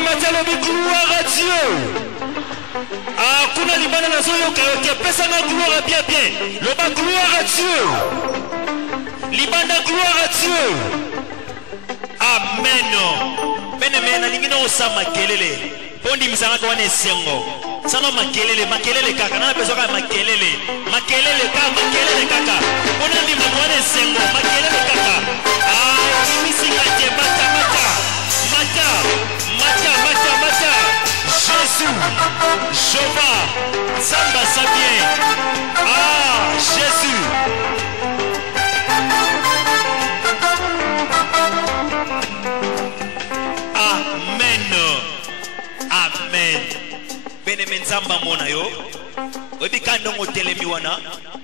Mathieu lobi gloire à Dieu. Ah, kuna libana na zoyo kayoke pesa na gloire bien bien. Loba gloire à Dieu. Libana gloire à Dieu. Amen. Bene mena lingino osama kelele. Bondi misanga kwa nesengo. Sana makelele kaka. Nana peso kaka makelele. Makelele kaka. Bona ndi mwana sengo makelele kaka. Ah, misinga te mata. Jésus, Jova, Samba Sabien. Ah, Jésus. Amen. Benemen Zamba Monayo. Obi kandongo telemi wana.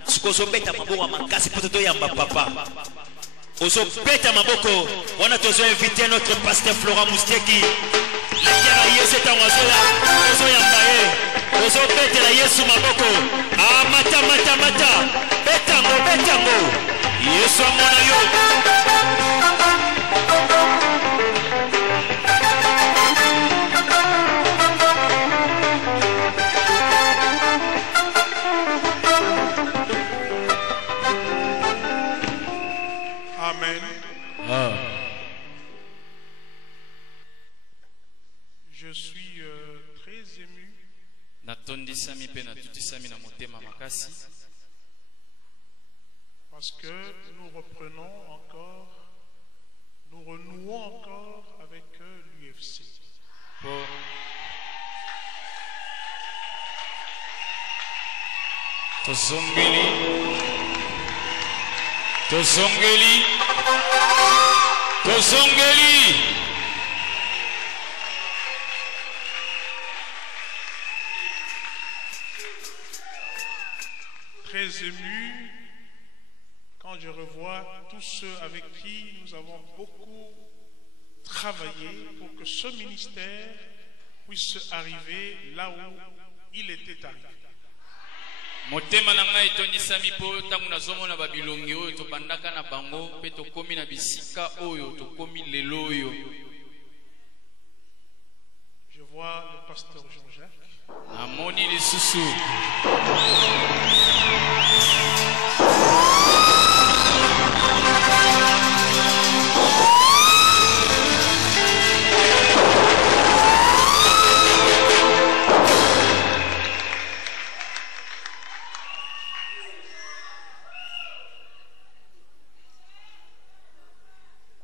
Sukoso beta maboko makasi poto yamba papa. Ozo beta maboko. Wana tozo inviter notre pasteur Florent Mousteki. La terre Yesu tangazola. Ozo yamba e. Ozo beta la Yesu maboko. Ah mata. Betango. Yesu Monayo. Je suis très ému parce que nous renouons encore avec l'UFC. Tosongeli. Très ému quand je revois tous ceux avec qui nous avons beaucoup travaillé pour que ce ministère puisse arriver là où il était arrivé. Motema na ngai tondisami po tangu nazomona babilongi oyo tobandaka na bango pe tokomi na bisika oyo tokomi lelo oyo. Je vois le pasteur Jean-Jacques. Namoni lisusu.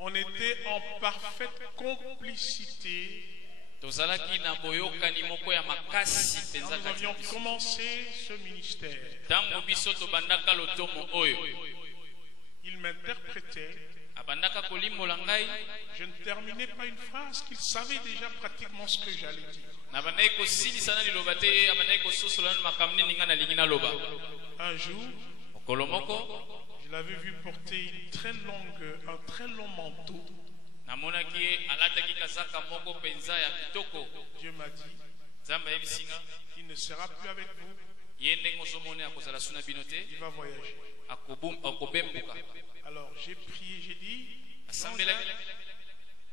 On était en parfaite complicité. Nous avions commencé ce ministère. Il m'interprétait. Je ne terminais pas une phrase qu'il savait déjà pratiquement ce que j'allais dire. Un jour, je l'avais vu porter un très long manteau. Dieu m'a dit qu'il ne sera plus avec vous. Il va voyager. Alors j'ai prié, j'ai dit,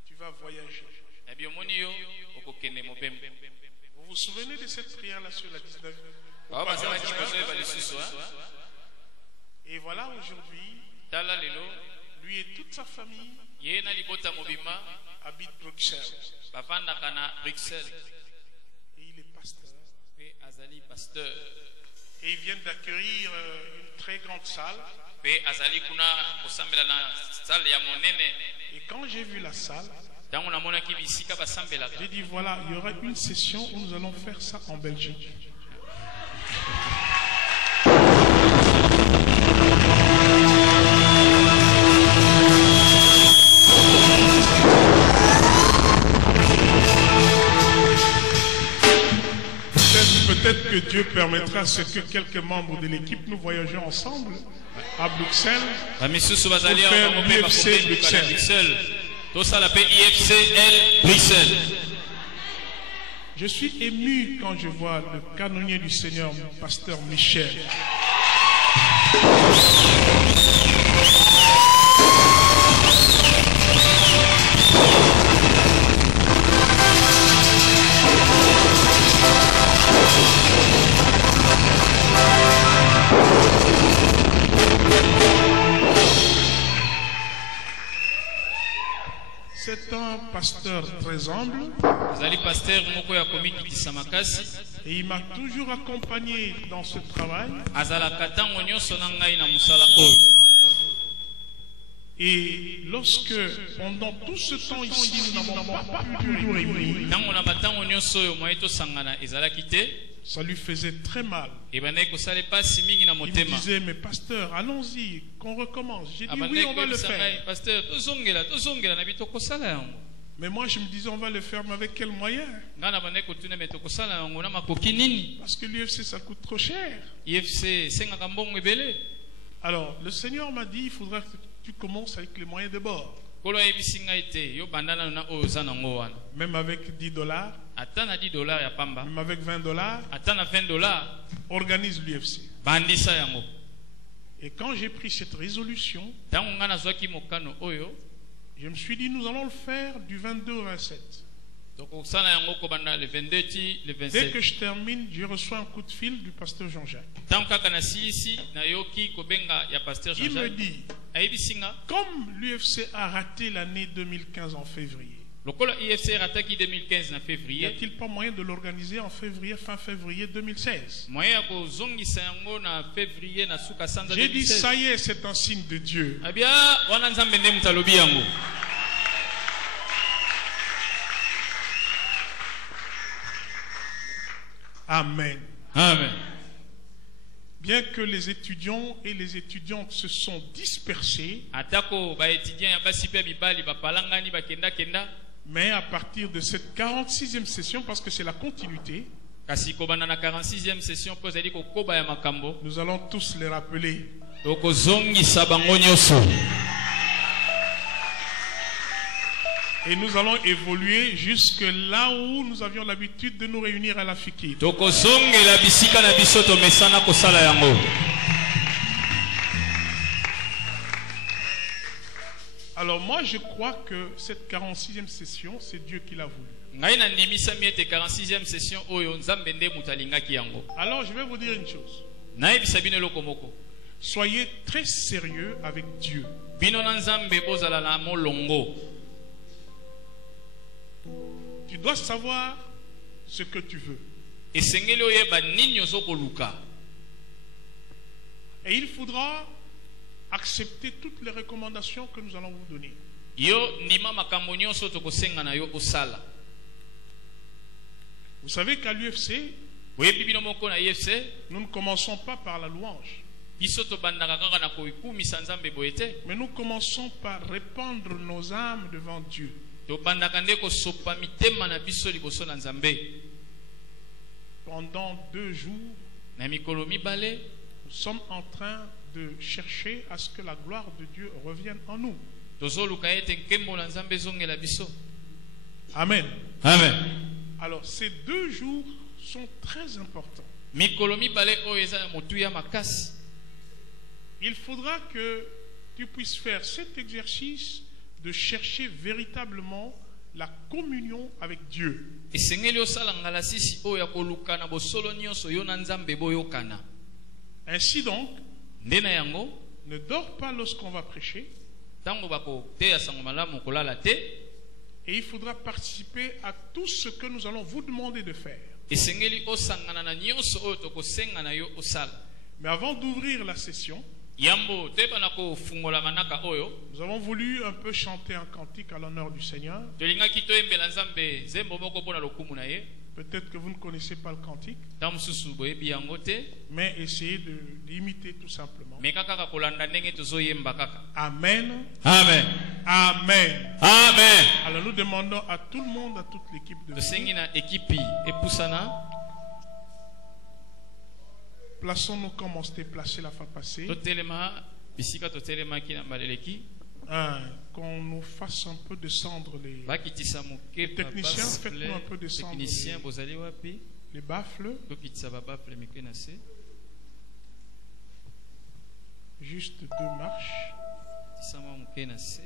tu vas voyager. Vous vous souvenez de cette prière-là sur la 19? Et voilà aujourd'hui, lui et toute sa famille habitent Bruxelles. Et il est pasteur. Et ils viennent d'accueillir une très grande salle. Et quand j'ai vu la salle, j'ai dit voilà, il y aura une session où nous allons faire ça en Belgique. Peut-être que Dieu permettra ce que quelques membres de l'équipe nous voyageons ensemble à Bruxelles pour faire l'UFC Bruxelles. Je suis ému quand je vois le canonnier du Seigneur, pasteur Michel. un pasteur très humble azali pasteur moko ya komikitisa makasi et il m'a toujours accompagné dans ce travail. azalaka ntango nyonso na ngai na mosala oyo. Et lorsque pendant tout ce temps ici nous n'avons pas pu nous réunir, ntango na batango nyonso oyo mwaye tosangana ezalaki te, ça lui faisait très mal. ebandaki kosala epasi mingi na Il me motema. disait, mais pasteur, allons-y, qu'on recommence. J'ai dit, oui, abandaki on va le koyebisa faire. ngai pasteur tozongela na biso tokosala yango. Mais moi, je me disais, on va le faire, mais avec quel moyen? ngai na bandaki kotuna me tokosala yango na makoki nini. Parce que l'UFC, ça coûte trop cher. ifc esengaka mbongo ebele. Alors, le Seigneur m'a dit, il faudra que tu commences avec les moyens de bord. kolo ayebisi ngai te yo banda nano na oyo oza nango wana. Même avec 10 $, ata na $10 ya pamba, même avec 20 $, ata na $20 organise l'UFC. bandisa yango. Et quand j'ai pris cette résolution, ntango ngai nazwaki mokano oyo, je me suis dit, nous allons le faire du 22 au 27. tokosala yango kobanda le 22 ti le Dès que 27. je termine, je reçois un coup de fil du pasteur Jean-Jacques. ntango kaka nasilisi nayoki kobenga ya pasteur Il me Jean-Jacques dit, ayebisi nga comme l'UFC a raté l'année 2015 en février, lokola ifc erataki 2015 na n'y février, a-t-il pas moyen de l'organiser en février, fin février 2016? moyen ya kozongisa yango na février na suka sanza J'ai dit, 2016. ça y est, c'est un signe de Dieu. abia wana nzambe nde moto alobi yango. Amen. Amen. Bien que les étudiants et les étudiantes se sont dispersés, atako baétudiant ya basi mpe ya mibali bapalangani bakendakenda, mais à partir de cette 46e session, parce que c'est la continuité, kasi kobanda na 46e session mpo ezali kokoba ya makambo, nous allons tous les rappeler. tokozongisa bango nyonso. Et nous allons évoluer jusque là où nous avions l'habitude de nous réunir à la Fikir. tokozongela bisika na biso tomesana kosala yango. Alors moi je crois que cette 46e session, c'est Dieu qui l'a voulu. ngai nandimisami ete 46e session oyo nzambe nde moto alingaki yango. Alors je vais vous dire une chose. nayebisa bino eloko moko, Soyez très sérieux avec Dieu. bino na nzambe bozala na molongo. Tu dois savoir ce que tu veux. esengeli oyeba nini ozokoluka. Et il faudra accepter toutes les recommandations que nous allons vous donner. yo ndima makambo nyonso tokosenga na yo osala. Vous savez qu'à l'UFC, oyebi bino moko na ifc nous ne commençons pas par la louange, biso tobandaka kaka na koikumisa nzambe boye te, mais nous commençons par répandre nos âmes devant Dieu. tobandaka nde kosopa mitema na biso liboso na nzambe. Pendant 2 jours, na mikolo mibale nous sommes en train de chercher à ce que la gloire de Dieu revienne en nous. tozoluka ete nkembo na nzambe ezongela biso. Amen. Amen. Alors ces 2 jours sont très importants. mikolo mibale oyo eza na motuya makasi. Il faudra que tu puisses faire cet exercice de chercher véritablement la communion avec Dieu. esengeli osala ngalasisi oyo ya koluka na bosolo nyonso yo na nzambe boyokana. Ainsi donc, nde na yango ne dors pas lorsqu'on va prêcher, ntango bakoteya sango malamu kolala te, et il faudra participer à tout ce que nous allons vous demander de faire. esengeli osangana na nyonso oyo tokosenga na yo osala. Mais avant d'ouvrir la session, yambo toyeba na kofungola manaka oyo, nous avons voulu un peu chanter un cantique à l'honneur du Seigneur. tolingaki toyembela nzambe nzembo moko mpo na lokumu na ye. Peut-être que vous ne connaissez pas le cantique, ntango mosusu boyebi yango te, mais essayez de l'imiter tout simplement. meka kaka kolanda ndenge tozoyemba kaka. Amen. Amen. Amen. Amen. Alors nous demandons à tout le monde, à toute l'équipe de tosengi vie, na ekipi epusana, plaçons-nous comme on s'était placé la fois passée. totelema bisika totelemaki na baleleki, Qu'on nous fasse un peu descendre bakitisa moke techniciens, faites-nous un peu descendre technicien bozali wapi, les baffles, tokitisa babafle mike na se, juste 2 marches. tisama moke na se.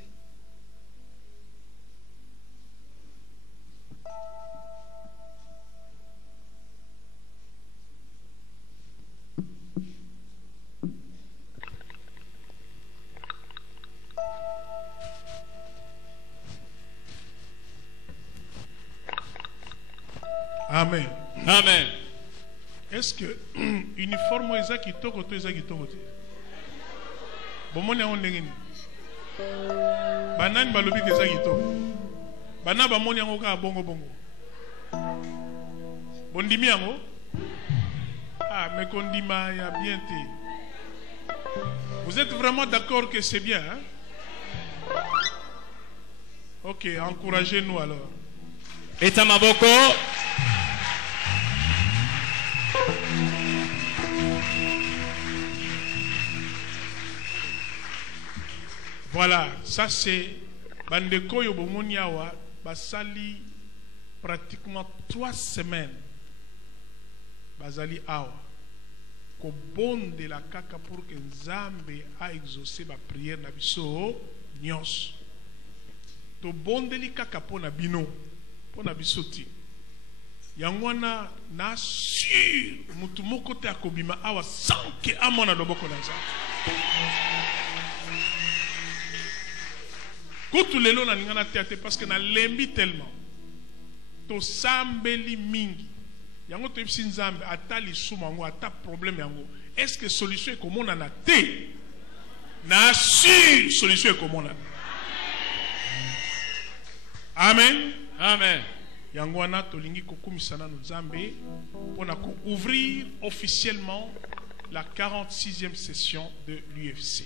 Amen. Amen. Est-ce que uniforme est qui toko to est qui toko te? Bon mon yango ndenge ni. Banani balobi ke qui toko. Bana ba mon yango ka bongo bongo. Bondimi yango? Ah mais kondima ya bien te. Vous êtes vraiment d'accord que c'est bien, hein? Ok, encouragez-nous alors. Et Maboko. Voilà, ça c'est Bandeko Yobomoniawa, Basali pratiquement 3 semaines. Basali Awa. Ko bon de la kaka pour que Nzambe a exaucé ma prière na biso nyos. To bon de li kaka po na bino, po na bisoti. Yangwana na sur mutu moko te akobima awa sans que amona loboko na Nzambe. Koutou lelo na lingana théâtre parce que na lembi tellement. To sambeli mingi. Yango to ipsi Nzambe atali suma ngo ata problème yango. Est-ce que solution est comment na te? Na sur solution est comment na. Amen. Amen. Yango wana to lingi kokumisana no Nzambe pona ko ouvrir officiellement la 46e session de l'UFC.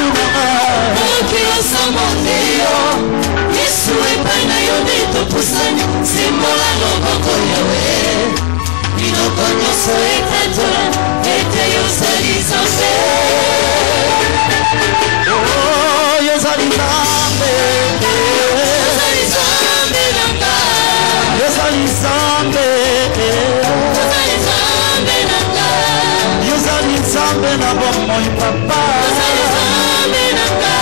Yesu nanga okiosa mondeyo Yesu epaina yo nito pusani Simbola loboko yawe Minoko nyoso ekatola Ete yosali zambe Oh yosali zambe Yosali zambe nanga Yosali zambe Yosali zambe nanga Yosali zambe na bomoy papa Yosali zambe nanga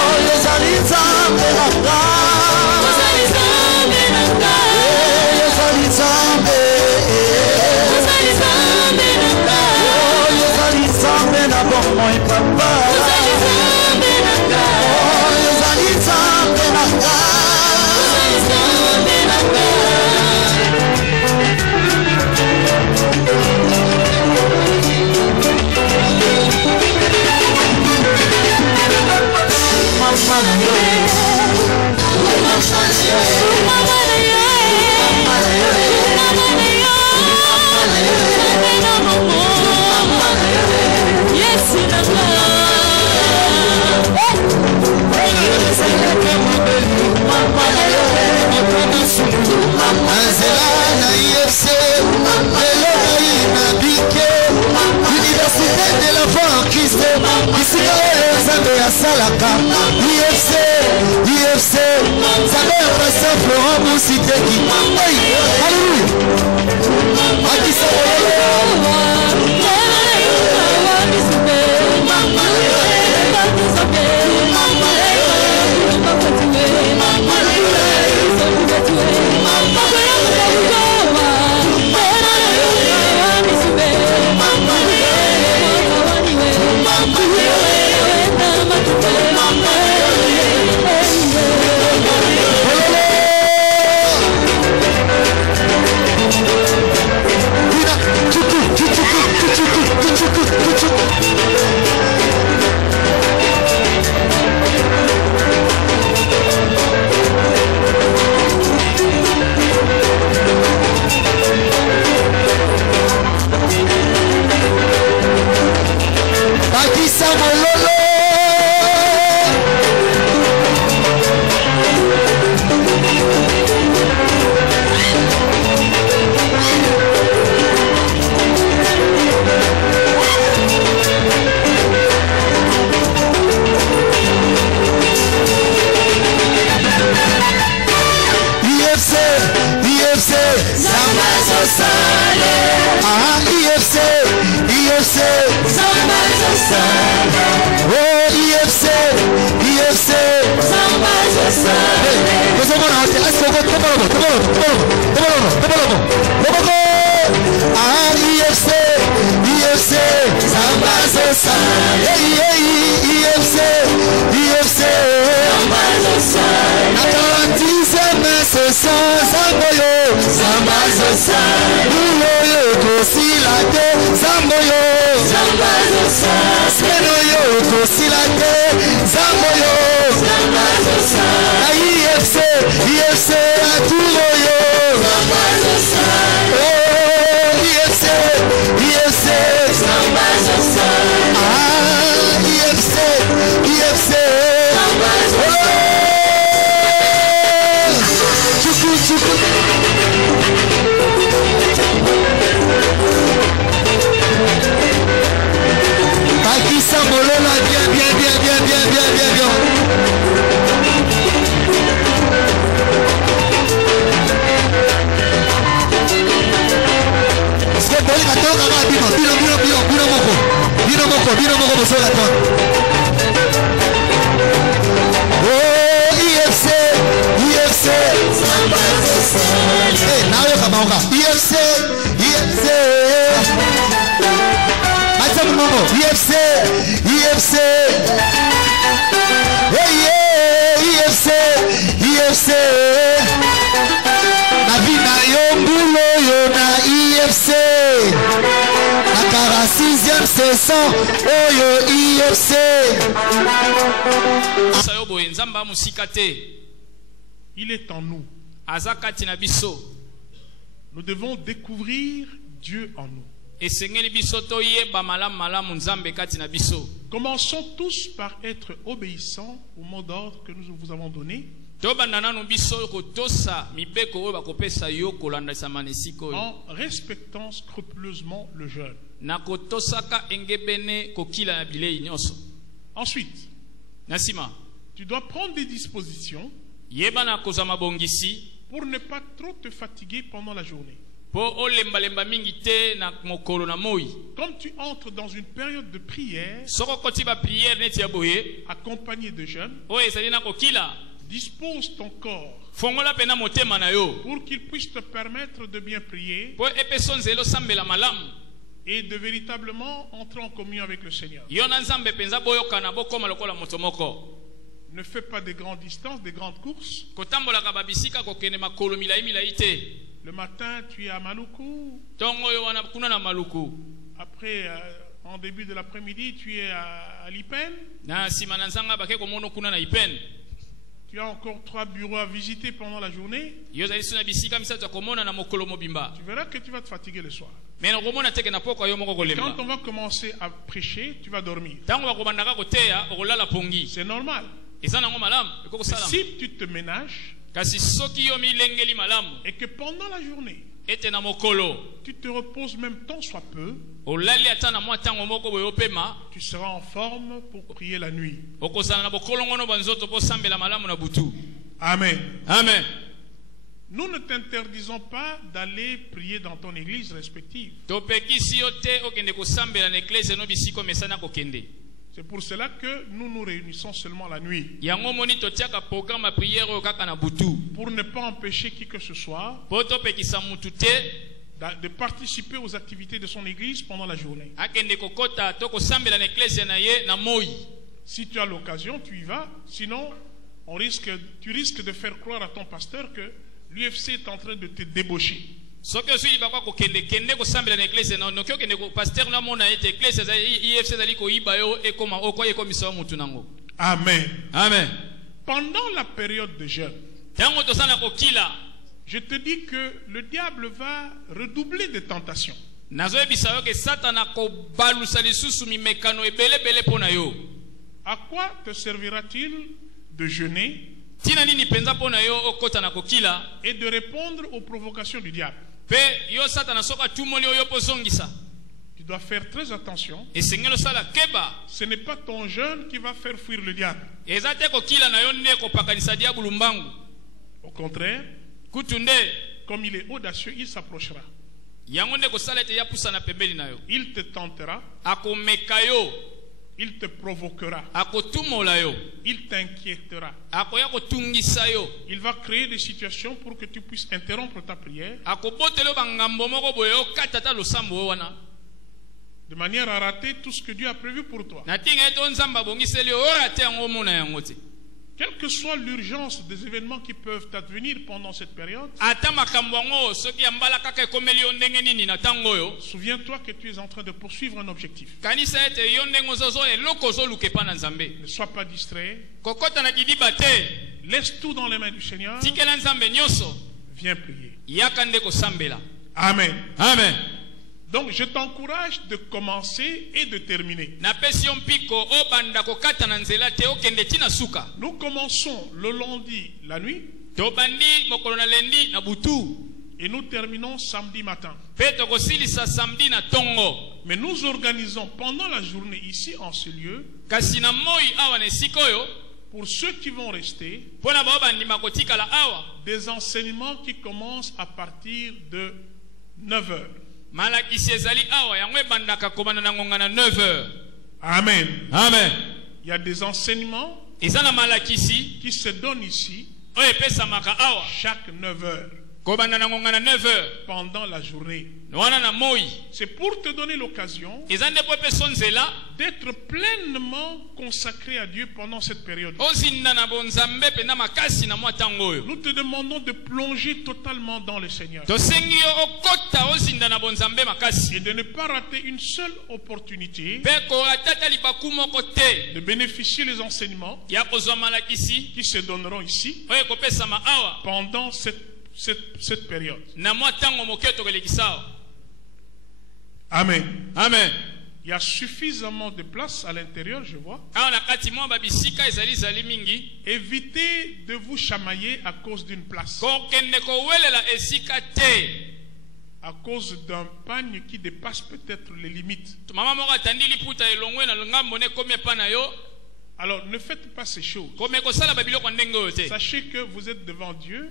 Oh yosali zambe nanga Yosali zambe nanga Yosali zambe Yosali zambe nanga Oh yosali zambe na bomoy papa Yosali zambe nanga Oh yosali zambe nanga Yosali zambe nanga Université de l'enfant en Christ ici Salaka UFC ça va passer Florent Moussiteki alléluia Akisa Il est en nous. Nous devons découvrir Dieu en nous. esengeli biso toyeba malamu malamu nzambe kati na biso. Commençons tous par être obéissants au mot d'ordre que nous vous avons donné. En respectant scrupuleusement le jeûne. Ensuite, tu dois prendre des dispositions pour ne pas trop te fatiguer pendant la journée. Comme tu entres dans une période de prière accompagnée de jeûne, dispose ton corps pour qu'il puisse te permettre de bien prier et de véritablement entrer en communion avec le Seigneur. Ne fais pas de grandes distances, de grandes courses. Le matin, tu es à Maluku. Après, en début de l'après-midi, tu es à Lipen. Tu as encore 3 bureaux à visiter pendant la journée. Tu verras que tu vas te fatiguer le soir. Quand on va commencer à prêcher, tu vas dormir. C'est normal. Si tu te ménages et que pendant la journée tu te reposes même tant soit peu, tu seras en forme pour prier la nuit. Amen. Amen. Nous ne t'interdisons pas d'aller prier dans ton église respective. C'est pour cela que nous nous réunissons seulement la nuit. Pour ne pas empêcher qui que ce soit de participer aux activités de son église pendant la journée. Si tu as l'occasion, tu y vas. Sinon, tu risques de faire croire à ton pasteur que l'UFC est en train de te débaucher. Amen. Amen. Pendant la période de jeûne, je te dis que le diable va redoubler de tentations. À quoi te servira-t-il de jeûner et de répondre aux provocations du diable? Tu dois faire très attention. Ce n'est pas ton jeûne qui va faire fuir le diable. Au contraire, comme il est audacieux, il s'approchera. Il te tentera. Il te provoquera. Il t'inquiétera. Il va créer des situations pour que tu puisses interrompre ta prière, de manière à rater tout ce que Dieu a prévu pour toi. Quelle que soit l'urgence des événements qui peuvent advenir pendant cette période, souviens-toi que tu es en train de poursuivre un objectif. Ne sois pas distrait. Laisse tout dans les mains du Seigneur. Viens prier. Amen. Amen. Donc je t'encourage de commencer et de terminer. Nous commençons le lundi la nuit et nous terminons samedi matin. Mais nous organisons pendant la journée ici en ce lieu, pour ceux qui vont rester, des enseignements qui commencent à partir de 9 heures. Amen. Amen. Il y a des enseignements qui se donnent ici chaque 9 heures pendant la journée. C'est pour te donner l'occasion d'être pleinement consacré à Dieu pendant cette période. Nous te demandons de plonger totalement dans le Seigneur et de ne pas rater une seule opportunité de bénéficier des enseignements qui se donneront ici pendant cette période. Amen. Amen. Il y a suffisamment de place à l'intérieur, je vois. Évitez de vous chamailler à cause d'une place. À cause d'un pagne qui dépasse peut-être les limites. Alors ne faites pas ces choses. Sachez que vous êtes devant Dieu.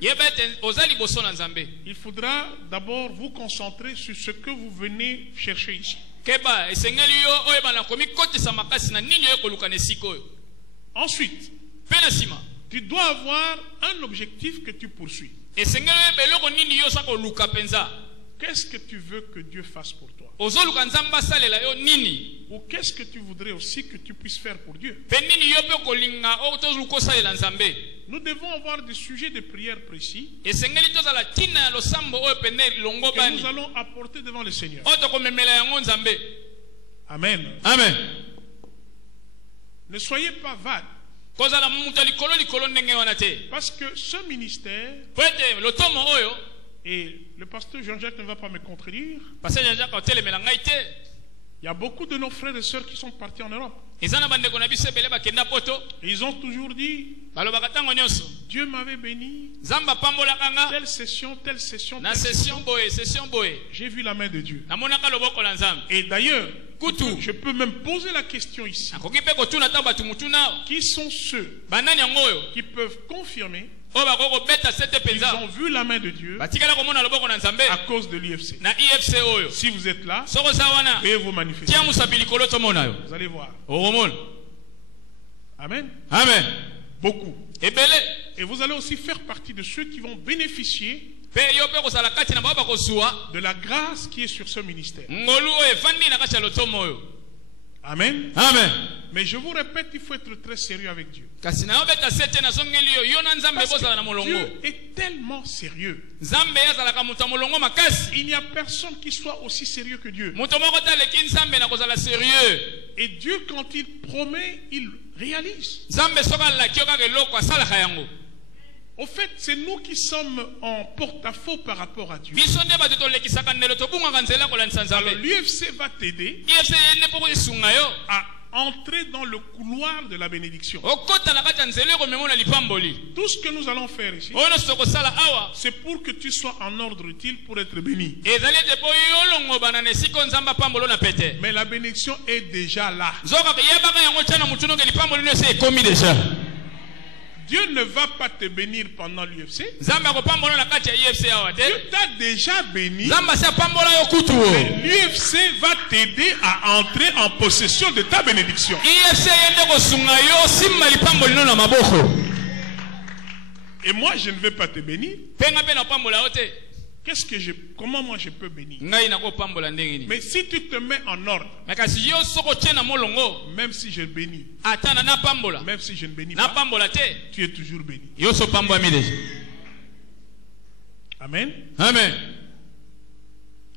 Il faudra d'abord vous concentrer sur ce que vous venez chercher ici. Ensuite, tu dois avoir un objectif que tu poursuis. Qu'est-ce que tu veux que Dieu fasse pour toi? Ou qu'est-ce que tu voudrais aussi que tu puisses faire pour Dieu? Nous devons avoir des sujets de prière précis que nous allons apporter devant le Seigneur. Amen. Amen. Ne soyez pas vagues. Parce que ce ministère, et le pasteur Jean-Jacques ne va pas me contredire, il y a beaucoup de nos frères et sœurs qui sont partis en Europe. Et ils ont toujours dit, Dieu m'avait béni, telle session, telle session, telle session. J'ai vu la main de Dieu. Et d'ailleurs, je peux même poser la question ici. Qui sont ceux qui peuvent confirmer qu'ils ont vu la main de Dieu à cause de l'IFC? Si vous êtes là, veuillez vous manifester. Vous allez voir. Amen. Amen. Beaucoup. Et vous allez aussi faire partie de ceux qui vont bénéficier de la grâce qui est sur ce ministère. Amen. Amen. Mais je vous répète, il faut être très sérieux avec Dieu. Parce que Dieu est tellement sérieux. Il n'y a personne qui soit aussi sérieux que Dieu. Et Dieu, quand il promet, il réalise. Au fait, c'est nous qui sommes en porte-à-faux par rapport à Dieu. Alors l'UFC va t'aider à entrer dans le couloir de la bénédiction. Tout ce que nous allons faire ici, c'est pour que tu sois en ordre utile pour être béni. Mais la bénédiction est déjà là. Dieu ne va pas te bénir pendant l'UFC. Dieu t'a déjà béni. Mais l'UFC va t'aider à entrer en possession de ta bénédiction. Et moi, je ne vais pas te bénir. Comment moi je peux bénir? Mais si tu te mets en ordre, même si je bénis, même si je ne bénis pas, tu es toujours béni. Amen. Amen.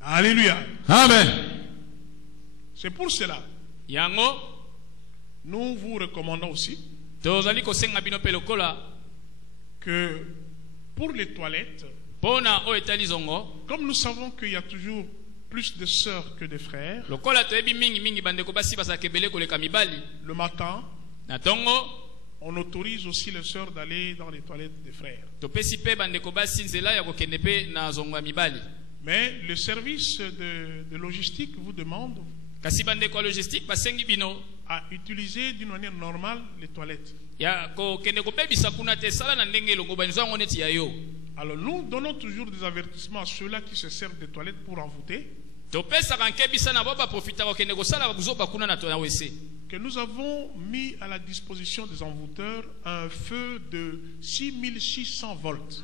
Alléluia. Amen. C'est pour cela, nous vous recommandons aussi que pour les toilettes, comme nous savons qu'il y a toujours plus de sœurs que de frères, le matin, on autorise aussi les sœurs d'aller dans les toilettes des frères. Mais le service de logistique vous demande à utiliser d'une manière normale les toilettes. Alors nous donnons toujours des avertissements à ceux-là qui se servent des toilettes pour envoûter, que nous avons mis à la disposition des envoûteurs un feu de 6600 volts.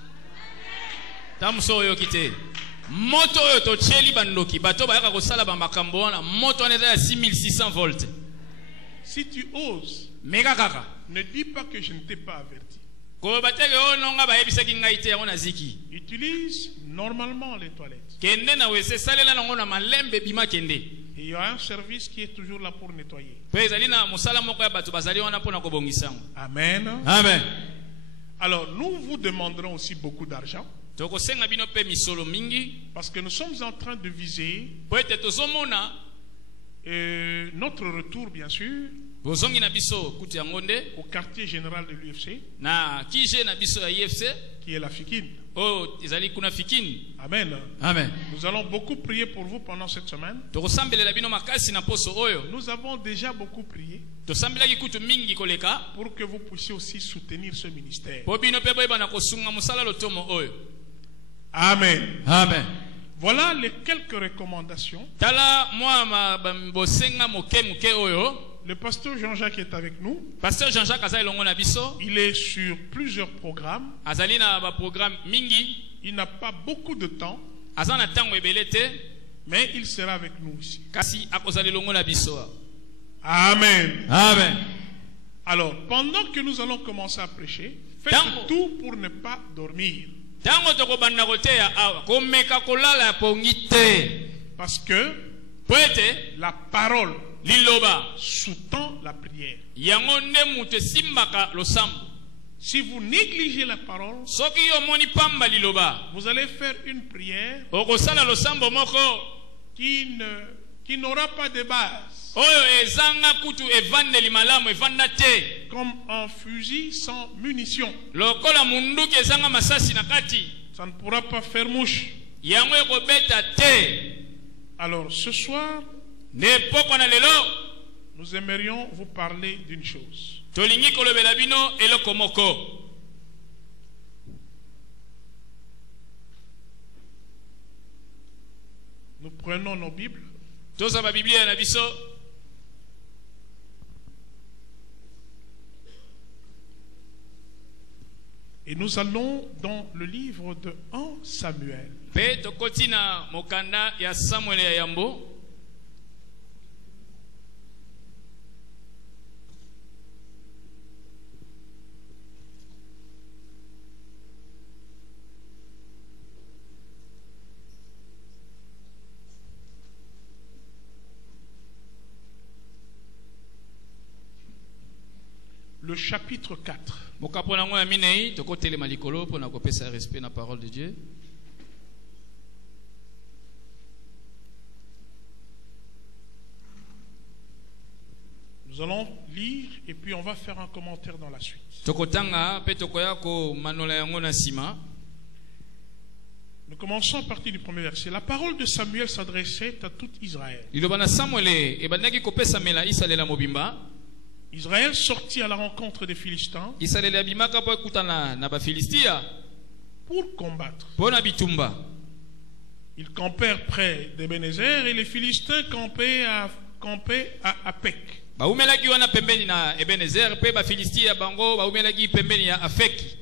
Moto to cheli bandoki bato bayaka kosala ba makambo wana moto wana eza 6600 volts. Si tu oses, mega kaka, ne dis pas que je ne t'ai pas averti. Ko bateke o nonga ba yebisaki ngai te ona ziki. Utilise normalement les toilettes. Kende na wese salela na ngona malembe bima kende. Et il y a un service qui est toujours là pour nettoyer. Pezalina musala moko ya bato bazali wana pona kobongisango. Amen. Amen. Alors nous vous demanderons aussi beaucoup d'argent. tokosenga bino pe misolo mingi parce que nous sommes en train de viser po ete tozomona notre retour, bien sûr, bozongi na biso kuti yango nde au quartier général de l'UFC, na kije na biso ya IFC qui est la Fikine. oyo ezali kuna fikini. Amen. Amen. Nous allons beaucoup prier pour vous pendant cette semaine. tokosambelela bino makasi na poso oyo Nous avons déjà beaucoup prié tosambelaki kutu mingi koleka pour que vous puissiez aussi soutenir ce ministère. po bino mpe boyeba na kosunga mosala lotomo oyo. Amen. Amen. Voilà les quelques recommandations. tala mwa bosenga moke moke oyo. Le pasteur Jean-Jacques est avec nous. Pasteur Jean-Jacques azali longo na biso. Il est sur plusieurs programmes. Azali na ba programme mingi. Il n'a pas beaucoup de temps, Azana tango ebele te, mais il sera avec nous ici. kasi akozali longo na biso. Amen. Amen. Alors, pendant que nous allons commencer à prêcher, faites tout pour ne pas dormir. Tango tokobanda koteya awa komeka kolala pongi te. Parce que poete la parole liloba sous-tend la prière. yango nde mutu simbaka losambo. Si vous négligez la parole, soki omoni pamba liloba vous allez faire une prière okosala losambo moko qui n'aura pas de base, oyo ezanga kutu evandeli malamu evanda te, comme un fusil sans munition. lokola munduki ezanga masasi na kati, Ça ne pourra pas faire mouche. yango ekobeta te. Alors, ce soir, ne poko na lelo nous aimerions vous parler d'une chose. tolingi kolobela bino eloko moko. Nous prenons nos Bibles toza ba biblia na biso et nous allons dans le livre de 1 Samuel. pe tokoti na mokanda ya Samuel ya yambo. Le chapitre 4. Mokapona ngo ya minei tokotelema likolo pona kopesa respect na parole de Dieu. Nous allons lire et puis on va faire un commentaire dans la suite. Tokotanga pe tokoya ko manola yango na sima. Nous commençons à partir du premier verset. La parole de Samuel s'adressait à tout Israël. Liloba na Samuel ebandaki kopesa mela isalela mobimba. Israël sortit à la rencontre des Philistins Isalela bimaka po ekutana na ba Filistia pour combattre. pona bitumba. Ils campèrent près d'Ebenezer et les Philistins campaient à Apec. Baumelaki wana pembeni na Ebenezer pe ba Filistia bango baumelaki pembeni ya Afeki.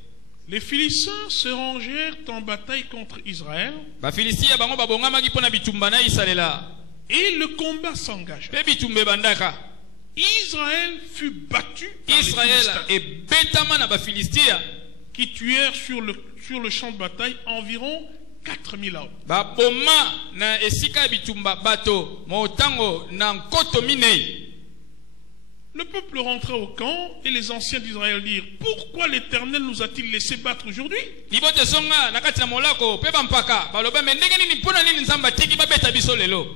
Les Philistins se rangèrent en bataille contre Israël Ba Filistia bango babongamaki pona bitumba na isalela. et le combat s'engagea. Pe bitumbe bandaka. Israël fut battu par les Israël Philistins et betama na ba Filistia qui tuèrent sur le champ de bataille environ 4000 hommes. ba boma na esika bitumba bato motango na nkoto minei. Le peuple rentra au camp et les anciens d'Israël dirent: pourquoi l'Éternel nous a-t-il laissé battre aujourd'hui? Libote songa na kati na molako pe bampaka baloba me ndenge nini mpona nini nzamba tiki babeta biso lelo.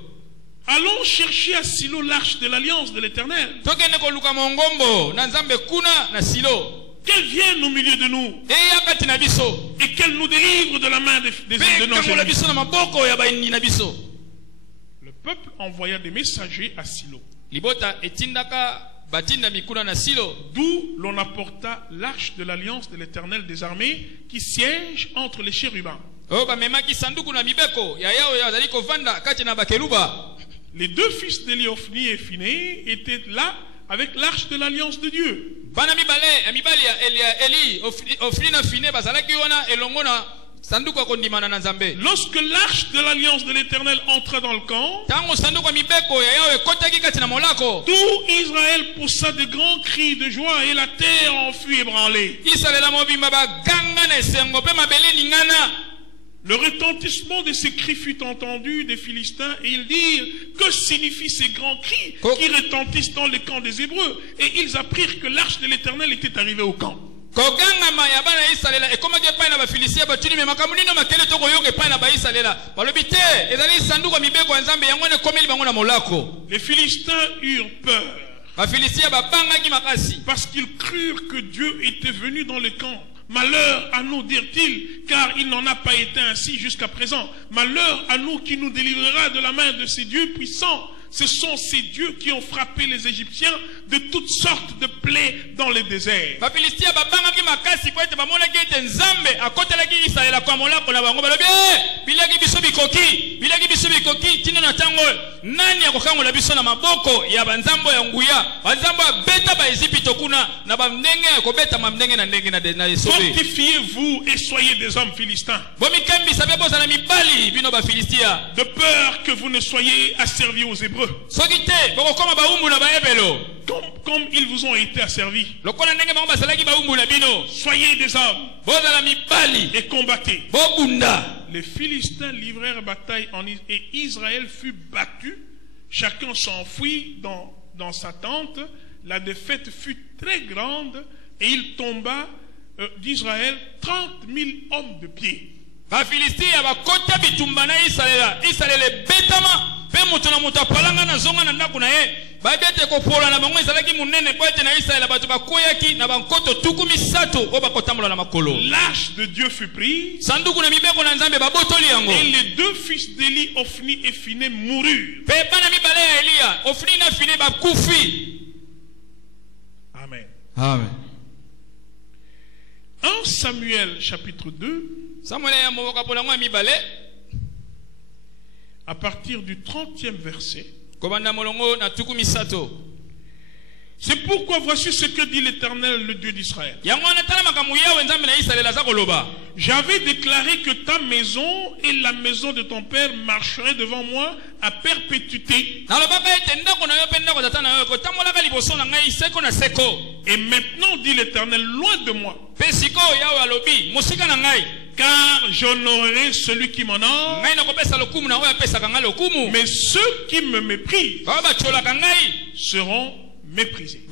Allons chercher à Silo l'arche de l'alliance de l'Éternel, Tokende koluka mongombo na nzambe kuna na Silo. qu'elle vienne au milieu de nous Eya kati na biso. et qu'elle nous délivre de la main de nos Pe kangola ennemis. biso na maboko ya baini na biso. Le peuple envoya des messagers à Silo, Libota etindaka batinda mikuna na Silo. d'où l'on apporta l'arche de l'alliance de l'Éternel des armées qui siège entre les chérubins. O bamemaki sanduku na mibeko ya yao ya zali kovanda kati na bakeruba. Les deux fils d'Éli, Ophni et Phiné, étaient là avec l'arche de l'alliance de Dieu. Bana mibali ya Eli Ofni na Fine bazalaki wana elongo na sanduku ya kondimana na Nzambe. Lorsque l'arche de l'alliance de l'Éternel entra dans le camp, Tango sanduku ya mibeko ya yao ekotaki kati na molako. tout Israël poussa de grands cris de joie et la terre en fut ébranlée. Isalela mobimba baganga na esengo pe mabele ningana. Le retentissement de ces cris fut entendu des Philistins et ils dirent: que signifient ces grands cris qui retentissent dans le camp des Hébreux? Et ils apprirent que l'arche de l'Éternel était arrivée au camp. kogangama ya bana Israela ekomaki epai na bafilistia batuni me makambo nino makele tokoyoka epai na baisraela balobi te ezali sanduku ya mibeko ya nzambe yango ekomeli bango na molako. Les Philistins eurent peur bafilistia babangaki makasi parce qu'ils crurent que Dieu était venu dans le camp. Malheur à nous, dirent-ils, car il n'en a pas été ainsi jusqu'à présent. Malheur à nous qui nous délivrera de la main de ces dieux puissants. Ce sont ces dieux qui ont frappé les Égyptiens de toutes sortes de plaies dans le désert. Fortifiez-vous et soyez des hommes philistins, de peur que vous ne soyez asservis aux Hébreux, comme ils vous ont été asservis. Soyez des hommes et combattez. Les Philistins livrèrent bataille et Israël fut battu. Chacun s'enfuit dans sa tente. La défaite fut très grande et il tomba d'Israël 30 000 hommes de pied. L'arche de Dieu fut prise et les deux fils d'Élie, Ophni et Phiné, moururent. Amen. Amen. 1 Samuel chapitre 2 à partir du 30e verset. C'est pourquoi voici ce que dit l'Éternel, le Dieu d'Israël. J'avais déclaré que ta maison et la maison de ton père marcheraient devant moi à perpétuité. Et maintenant, dit l'Éternel, loin de moi, car j'honorerai celui qui m'honore, mais ceux qui me méprisent seront méprisés.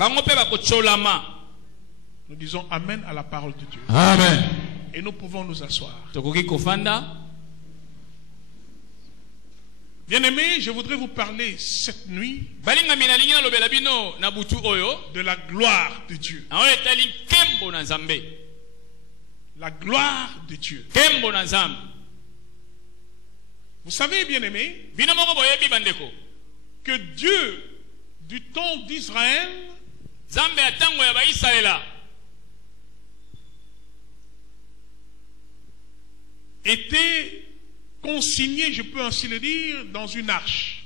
Nous disons Amen à la parole de Dieu. Amen. Et nous pouvons nous asseoir. Bien-aimés, je voudrais vous parler cette nuit de la gloire de Dieu. La gloire de Dieu. Vous savez, bien-aimés, que Dieu, du temps d'Israël, était consigné, je peux ainsi le dire, dans une arche.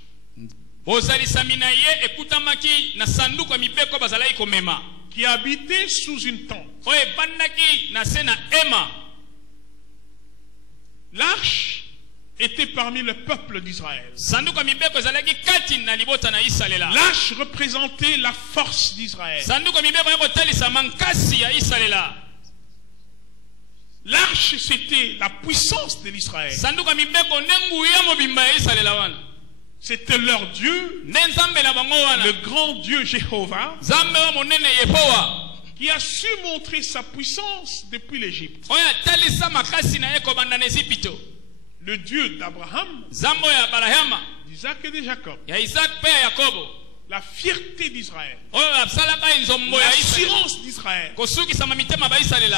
Qui habitait sous une tente. L'arche était parmi le peuple d'Israël. L'arche représentait la force d'Israël. L'arche, c'était la puissance de l'Israël. C'était leur Dieu, le grand Dieu Jéhovah, qui a su montrer sa puissance depuis l'Égypte. Le Dieu d'Abraham, d'Isaac et de Jacob. La fierté d'Israël, l'assurance d'Israël,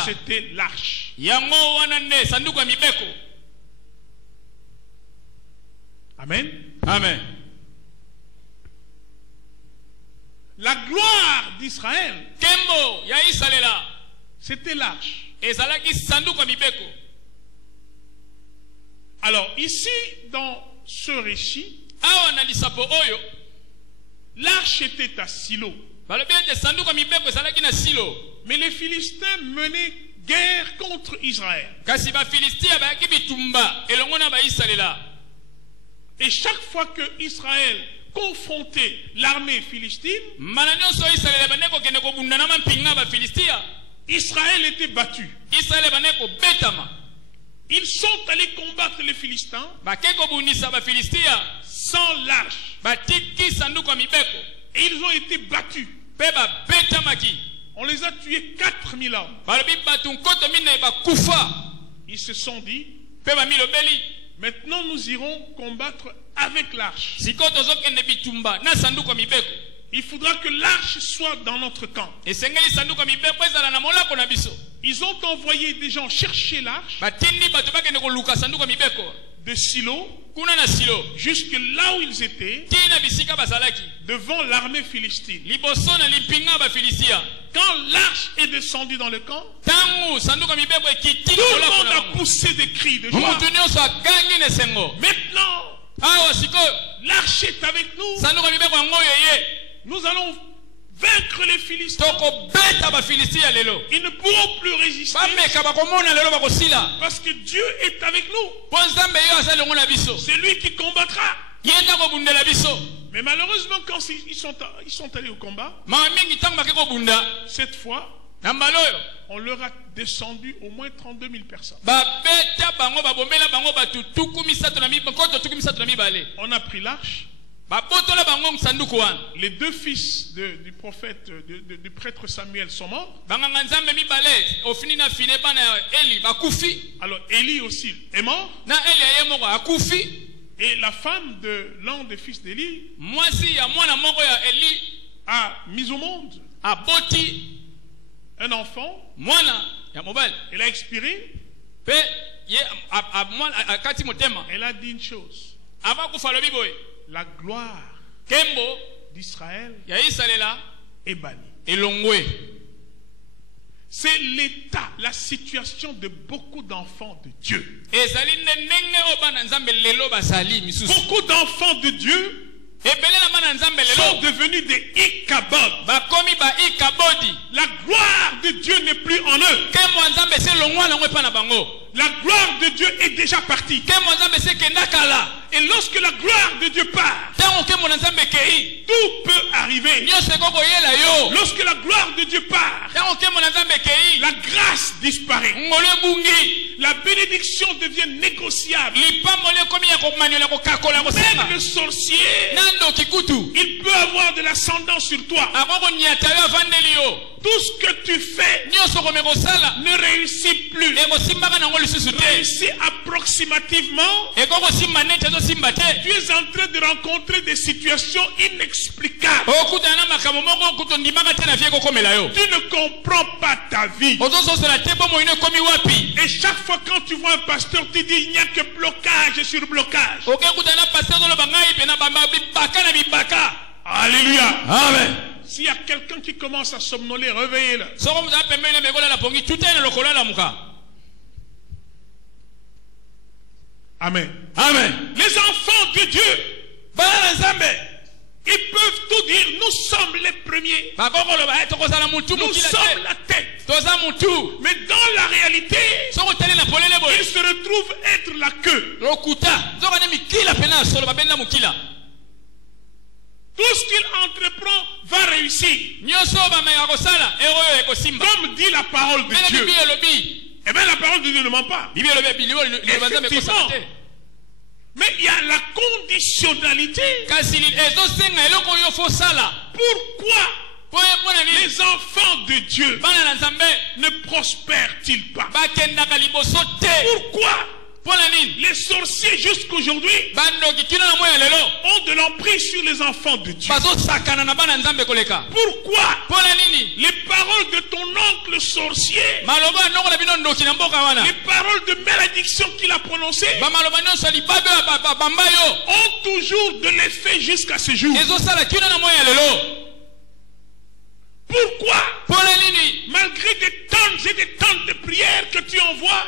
c'était l'arche. Amen. Amen. La gloire d'Israël, c'était l'arche. Alors ici, dans ce récit, l'arche était à Silo. Mais les Philistins menaient guerre contre Israël. Et chaque fois que Israël confrontait l'armée philistine, Israël était battu. Ils sont allés combattre les Philistins sans l'arche. Et ils ont été battus. On les a tués 4000 hommes. balobi bato nkoto mine bakufa Ils se sont dit, mpe bamilobeli maintenant nous irons combattre avec l'arche. sikoyo tozokende bitumba na sanduku ya mibeko. Il faudra que l'arche soit dans notre camp. esengeli sanduku ya mibeko ezala na molako na biso. Ils ont envoyé des gens chercher l'arche batindi bato bakende koluka sanduku ya mibeko de Silo kuna na silo jusque là où ils étaient, tina bisika bazalaki devant l'armée philistine. liboso na limpinga ya bafilistia. Quand l'arche est descendue dans le camp, ntango sanduku ya mibeko ekiti tout le molako monde na a bango, poussé des cris de joie. mutu nyonso agangi na esengo. Maintenant, awa sikoyo l'arche est avec nous. sanduku ya mibeko yango oyo eye Nous allons vaincre les Philistins. tokobeta bafilistia lelo. Ils ne pourront plus résister bameka bakomona lelo bakosila parce que Dieu est avec nous. mpo nzambe yo aza longo na biso. C'est lui qui combattra. ye nda kobundela biso. Mais malheureusement, quand ils sont allés au combat, mama mingi ntango bake kobunda cette fois, na mbala oyo on leur a descendu au moins 32 000 personnes. babeta bango babombela bango bato nkoto tuku misato na mibale. On a pris l'arche. babotola bango sanduku wana. Les deux fils du prophète, du prêtre Samuel sont morts. banganga nzambe mibale ofini na fine bana ya eli bakufi. Alors Élie aussi est mort. na eli aye moko akufi. Et la femme de l'un des fils d'Élie mwasi ya mwana moko ya eli a mis au monde aboti un enfant. mwana ya mobali. Elle a expiré. mpe ye akati motema Elle a dit une chose. ava kufa lobi boye La gloire kembo d'Israël ya isalela est bannie. elongwe. C'est l'état, la situation de beaucoup d'enfants de Dieu. ezali nde ndenge oyo bana nzambe lelo bazali misusu. Beaucoup d'enfants de Dieu ebele na bana nzambe sont lelo devenus des Ichabod. bakomi baikabodi. La gloire de Dieu n'est plus en eux. kembo ya nzambe se longwa nango epa na bango. La gloire de Dieu est déjà partie. kembo ya nzambe se kenda kala. Et lorsque la gloire de Dieu part, ntango kembo na nzambe ekei tout peut arriver. nyonso ekokoyela yo. Lorsque la gloire de Dieu part, ntango kembo na nzambe ekei la grâce disparaît. ngolo ebungi. La bénédiction devient négociable. lipamboli ekomi ya komaniola kokakola kosenga. Même le sorcier, nando kikutu il peut avoir de l'ascendant sur toi. akokoniata yo avandeli yo. Tout ce que tu fais nyonso okome kosala ne réussit plus. ekosimbaka nango lisusu te. Réussit approximativement. ekokosimba nete ezosimba te. Tu es en train de rencontrer des situations inexplicables. okutana na makambo moko okuta ondimaka te na vie ekokomela yo. Tu ne comprends pas ta vie. ozososola te bo moino ekomi wapi. Et chaque fois quand tu vois un pasteur, tu dis il n'y a que blocage sur blocage. okekutana na paster ozoloba ngai pena bibaka na bibaka. Alléluia. amen. S'il y a quelqu'un qui commence à somnoler, réveillez-le. soko moto apembeli na mekolala pongi tuta na lokolo alamuka. Amen. amen. Les enfants de Dieu, bana na nzambe ils peuvent tout dire. Nous sommes les premiers. bakokoloba tokozala mutu Nous mokila sommes te. la tête. toza mutu. Mais dans la réalité, soko otali na polele ils boye se retrouvent être la queue. lokuta nzoka ne mikila pena ya solo babenda mokila. Tout ce qu'il entreprend va réussir. nyonso bameka kosala oyo ekosimba. Comme dit la parole de mene Dieu. bibi elobi. Eh bien, la parole de Dieu ne ment pas. bibi elobi bilibo liloba nzambe ekosala te. Mais il y a la conditionnalité. kasi ezosenga eloko oyo fosala. Pourquoi po mpona nini les enfants de Dieu bana na nzambe ne prospèrent-ils pas? bakendaka liboso te. Pourquoi mpona nini les sorciers jusqu'aujourd'hui bandoki kino na moya lelo ont de l'emprise sur les enfants de Dieu? bazosakana na bana nzambe koleka. Pourquoi mpona nini les paroles de ton oncle sorcier, maloba ya ndongo na bino ndoki na mboka wana les paroles de malédiction qu'il a prononcées bamaloba nyonso ya libabe oyo bamba yo ont toujours de l'effet jusqu'à ce jour? ezosala kino na moya lelo. Pourquoi mpona nini malgré des tonnes et des tonnes de prières que tu envoies,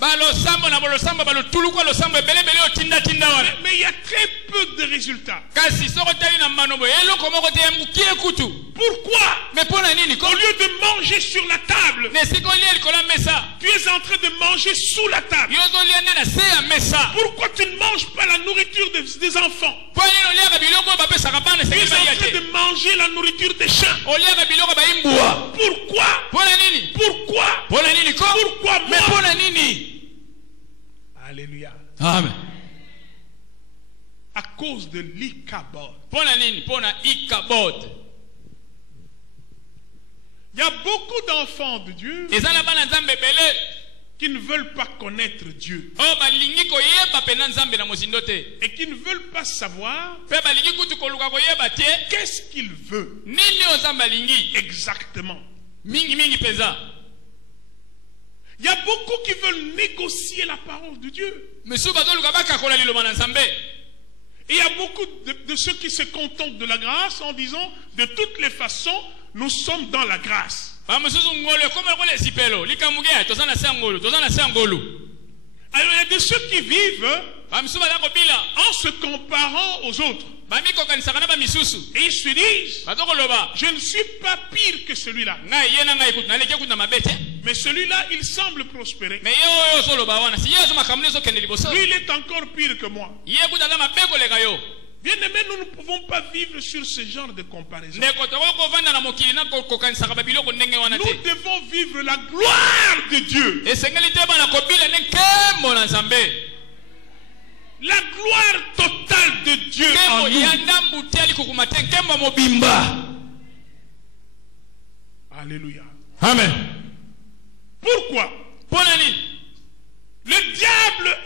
balosambo na balosambo balotuluku losambo ebelebele oyo tindatinda wana mais il y a très peu de résultats? kasi soko otali na mbano boye eloko moko te ya mokie kutu. Pourquoi me mpona nini au lieu de manger sur la table, na esika olia likolo ya mesa tu es en train de manger sous la table? yo ozolia nde na se ya mesa. Pourquoi tu ne manges pas la nourriture des enfants? mpo nini oliaka biloko oyo bapesaka bana Tu esengeli es en balia train te. de manger la nourriture des chiens. oliaka biloko bayimbwa. Pourquoi? mpona nini Pourquoi? mpona nini ko Pourquoi me moi? mpona nini. Alléluia. amen. À cause de l'Ichabod. mpona nini mpona ikabod. Il y a beaucoup d'enfants de Dieu eza na bana nzambe ebele qui ne veulent pas connaître Dieu oyo balingi koyeba pena nzambe na mozindo te et qui ne veulent pas savoir mpe balingi kutu koluka koyeba te qu'est-ce qu'il veut nini oyo nzambe alingi exactement. mingi mpenza. Il y a beaucoup qui veulent négocier la parole de Dieu. misusu bazoluka bakakola liloba na nzambe. Et il y a beaucoup de ceux qui se contentent de la grâce en disant de toutes les façons nous sommes dans la grâce. Alors il y a de ceux qui vivent en se comparant aux autres. Et ils se disent, je ne suis pas pire que celui-là. Mais celui-là, il semble prospérer. Lui, il est encore pire que moi. Bien aimé, nous ne pouvons pas vivre sur ce genre de comparaison. Nous devons vivre la gloire de Dieu. La gloire totale de Dieu en nous. Alléluia. Amen. Pourquoi? Le diable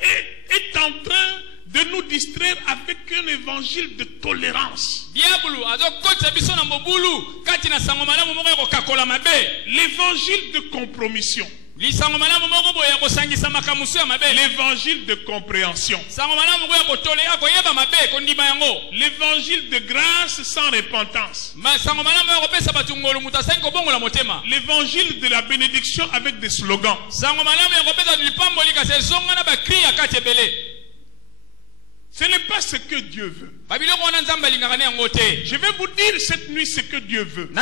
est en train de nous distraire avec un évangile de tolérance. L'évangile de compromission. L'évangile de compréhension. L'évangile de grâce sans repentance. L'évangile de la bénédiction avec des slogans. Ce n'est pas ce que Dieu veut. Je vais vous dire cette nuit ce que Dieu veut.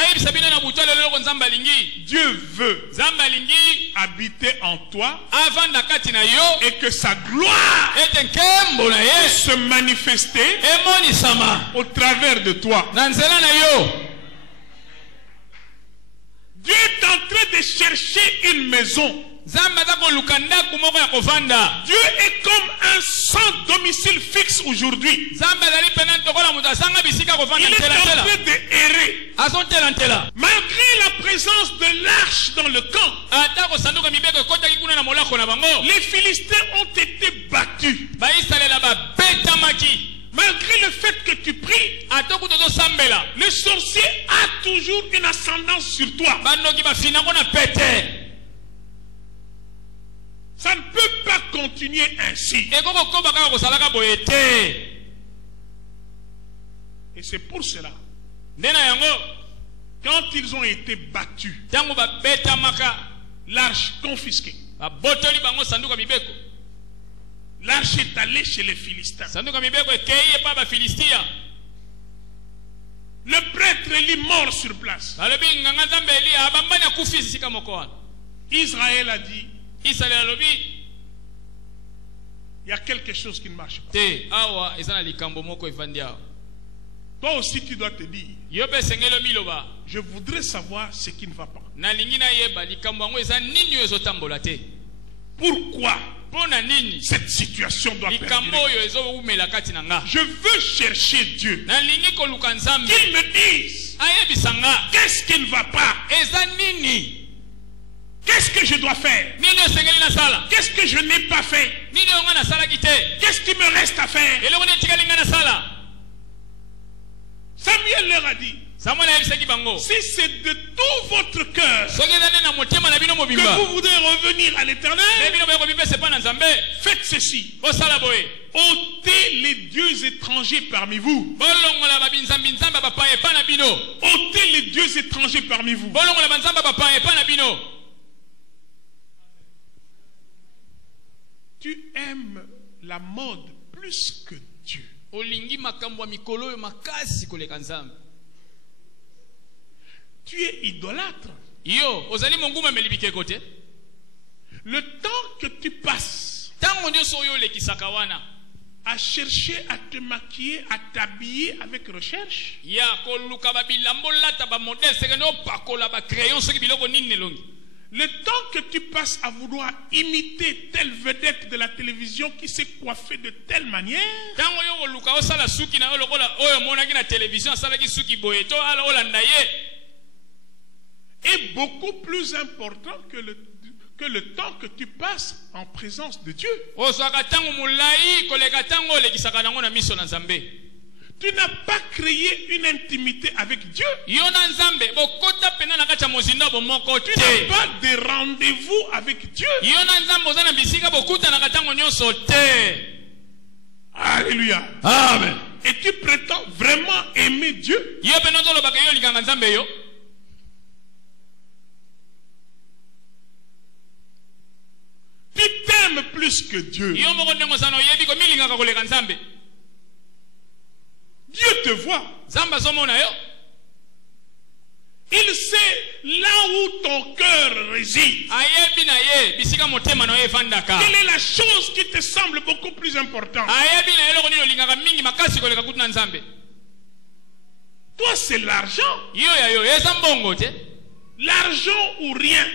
Dieu veut habiter en toi et que sa gloire puisse se manifester au travers de toi. Dieu est en train de chercher une maison. Dieu est comme un sans domicile fixe aujourd'hui. Il est en train d'errer. Malgré la présence de l'arche dans le camp, les Philistins ont été battus. Malgré le fait que tu pries, le sorcier a toujours une ascendance sur toi. Ça ne peut pas continuer ainsi. Et c'est pour cela, quand ils ont été battus, l'arche confisquée, l'arche est allée chez les Philistins. Le prêtre Élie mort sur place. Israël a dit, il y a quelque chose qui ne marche pas. Toi aussi tu dois te dire, je voudrais savoir ce qui ne va pas. Pourquoi cette situation doit perdurer? Je veux chercher Dieu. Qu'il me dise qu'est-ce qui ne va pas. Qu'est-ce que je dois faire? Qu'est-ce que je n'ai pas fait? Qu'est-ce qui me reste à faire? Samuel leur a dit, si c'est de tout votre cœur que vous voudrez revenir à l'Éternel, faites ceci. Ôtez les dieux étrangers parmi vous. Ôtez les dieux étrangers parmi vous. Tu aimes la mode plus que Dieu. Tu es idolâtre. Le temps que tu passes à chercher à te maquiller, à t'habiller avec recherche, le temps que tu passes à vouloir imiter telle vedette de la télévision qui s'est coiffée de telle manière, est beaucoup plus important que le temps que tu passes en présence de Dieu. Tu n'as pas créé une intimité avec Dieu. Tu n'as pas de rendez-vous avec Dieu. Alléluia. Amen. Et tu prétends vraiment aimer Dieu. Tu t'aimes plus que Dieu. Dieu te voit. Il sait là où ton cœur réside. Quelle est la chose qui te semble beaucoup plus importante? Toi, c'est l'argent. L'argent ou rien.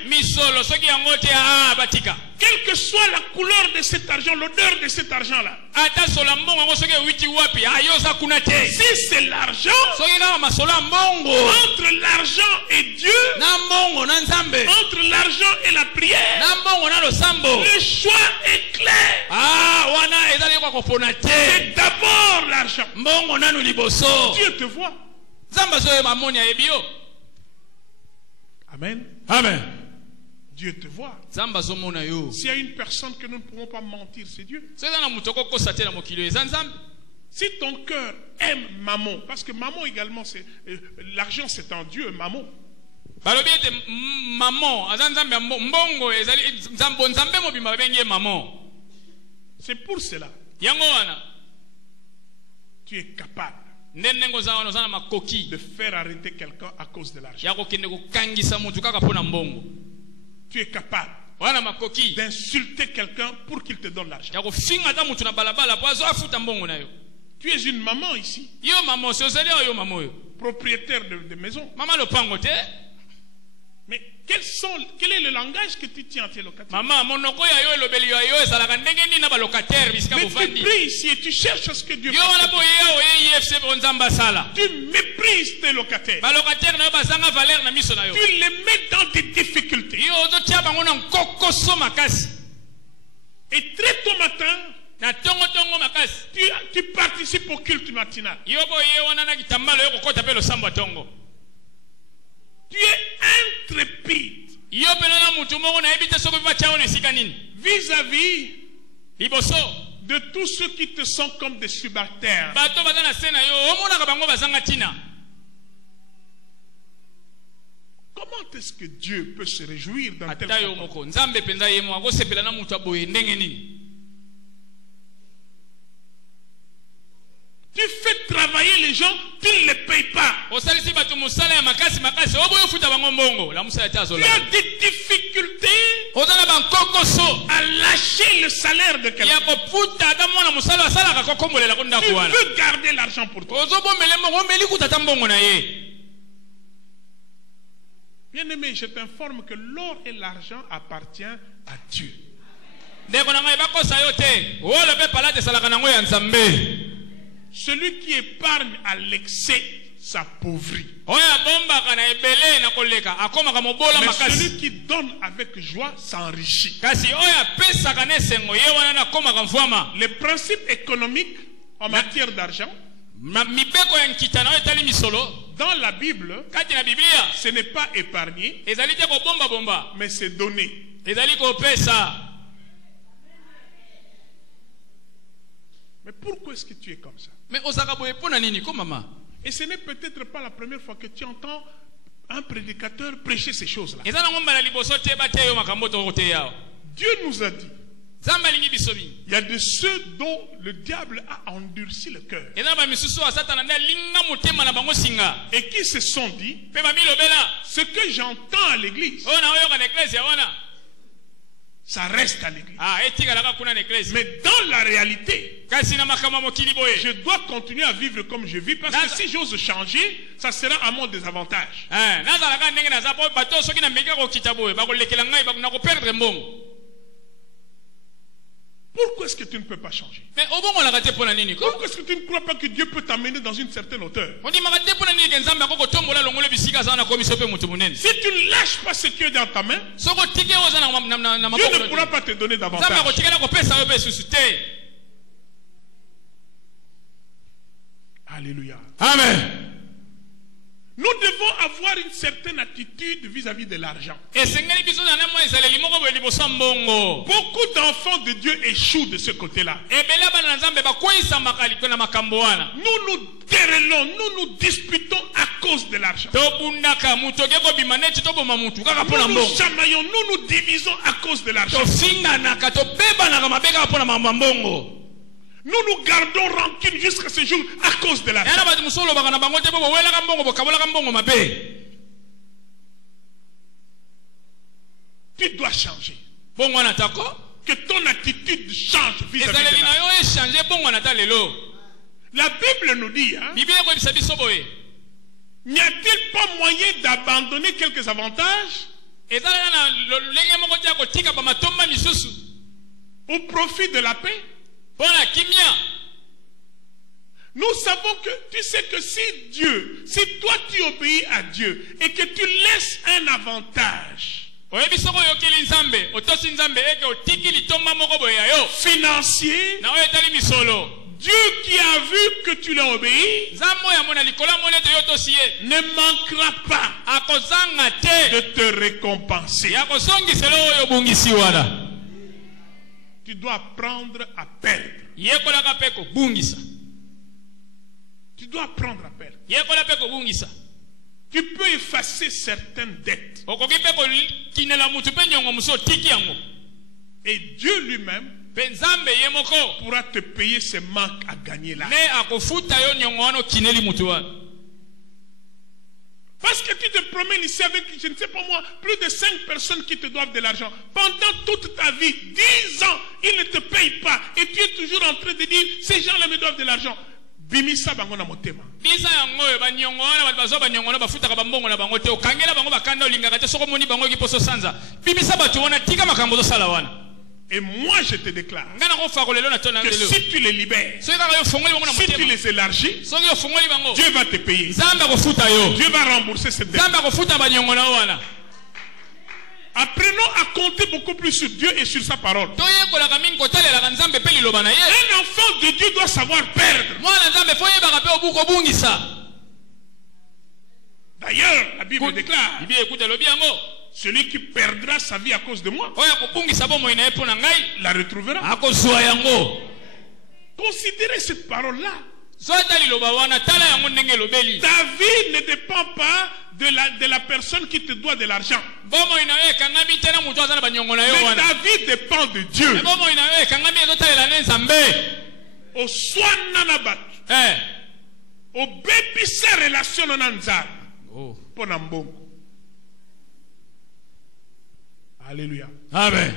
Quelle que soit la couleur de cet argent, l'odeur de cet argent-là. Si c'est l'argent, entre l'argent et Dieu, entre l'argent et la prière, le choix est clair. C'est d'abord l'argent. Dieu te voit. Amen. Amen. Dieu te voit. S'il y a une personne que nous ne pouvons pas mentir, c'est Dieu. Si ton cœur aime mammon, parce que mammon également, l'argent c'est un Dieu, mammon. C'est pour cela. Tu es capable de faire arrêter quelqu'un à cause de l'argent. Tu es capable d'insulter quelqu'un pour qu'il te donne l'argent. Tu es une maman ici, propriétaire de maison. Mais quel est le langage que tu tiens à tes locataires? Mais tu pries ici et tu cherches à ce que Dieu fasse. Tu méprises tes locataires. Tu les mets dans des difficultés. Et très tôt matin, tu participes au culte matinal. Tu es intrépide vis-à-vis de tous ceux qui te sont comme des subalternes. Comment est-ce que Dieu peut se réjouir d'un tel comportement? Tu fais travailler les gens, tu ne les payes pas. Tu as des difficultés à lâcher le salaire de quelqu'un. Tu veux garder l'argent pour toi. Bien-aimé, je t'informe que l'or et l'argent appartiennent à Dieu. Celui qui épargne à l'excès s'appauvrit. Mais celui qui donne avec joie s'enrichit. Les principes économiques en matière d'argent dans la Bible, ce n'est pas épargner, mais c'est donner. Mais pourquoi est-ce que tu es comme ça? Et ce n'est peut-être pas la première fois que tu entends un prédicateur prêcher ces choses-là. Dieu nous a dit, il y a de ceux dont le diable a endurci le cœur et qui se sont dit, ce que j'entends à l'église, ça reste à l'église. Mais dans la réalité, je dois continuer à vivre comme je vis, parce que si j'ose changer, ça sera à mon désavantage. Pourquoi est-ce que tu ne peux pas changer? Mais au bon on l'a raté pour la nini ko? Pourquoi est-ce que tu ne crois pas que Dieu peut t'amener dans une certaine hauteur? On dit raté pour la nini nzambe akoko tombola longolo bisika za na komiso pe mutu munene. Si tu ne lâches pas ce qui est dans ta main, Soko tike oza na maboko. Dieu ne pourra pas te donner davantage. Nzambe akotikela ko pesa yo be susu te. Alléluia. Amen. Nous devons avoir une certaine attitude vis-à-vis de l'argent. Beaucoup d'enfants de Dieu échouent de ce côté-là. Nous nous querellons, nous nous disputons à cause de l'argent. Nous nous chamaillons, nous nous divisons à cause de l'argent. Nous nous gardons rancune jusqu'à ce jour à cause de l'argent. Tu dois changer. Que ton attitude change vis-à-vis de l'argent. La Bible nous dit, hein, n'y a-t-il pas moyen d'abandonner quelques avantages au profit de la paix? Nous savons que, tu sais que si toi tu obéis à Dieu et que tu laisses un avantage financier, Dieu qui a vu que tu l'as obéi ne manquera pas de te récompenser. Tu dois apprendre à perdre. Tu dois apprendre à perdre. Tu peux effacer certaines dettes. Et Dieu lui-même pourra te payer ce manque à gagner là. Parce que tu te promènes ici avec, je ne sais pas moi, plus de 5 personnes qui te doivent de l'argent. Pendant toute ta vie, 10 ans, ils ne te payent pas. Et tu es toujours en train de dire, ces gens-là me doivent de l'argent. Bimisa bango na motema. Bisa yango banyongona bazo banyongona bafuta bambongo na bango te okangela bango bakanda olingaka te soko moni bango kiposo sanza. Bimisa batu wana tika makambo zo sala wana. Et moi je te déclare que si tu les libères, si tu les élargis, Dieu va te payer. Dieu va rembourser cette dette. Apprenons à compter beaucoup plus sur Dieu et sur sa parole. Un enfant de Dieu doit savoir perdre. D'ailleurs, la Bible déclare, celui qui perdra sa vie à cause de moi la retrouvera. Considérez cette parole-là. Ta vie ne dépend pas de la personne qui te doit de l'argent. Mais ta vie dépend de Dieu. Au soin nanabat. Au baby sa relation nananzar. Pour Nambongo. Alléluia. Amen.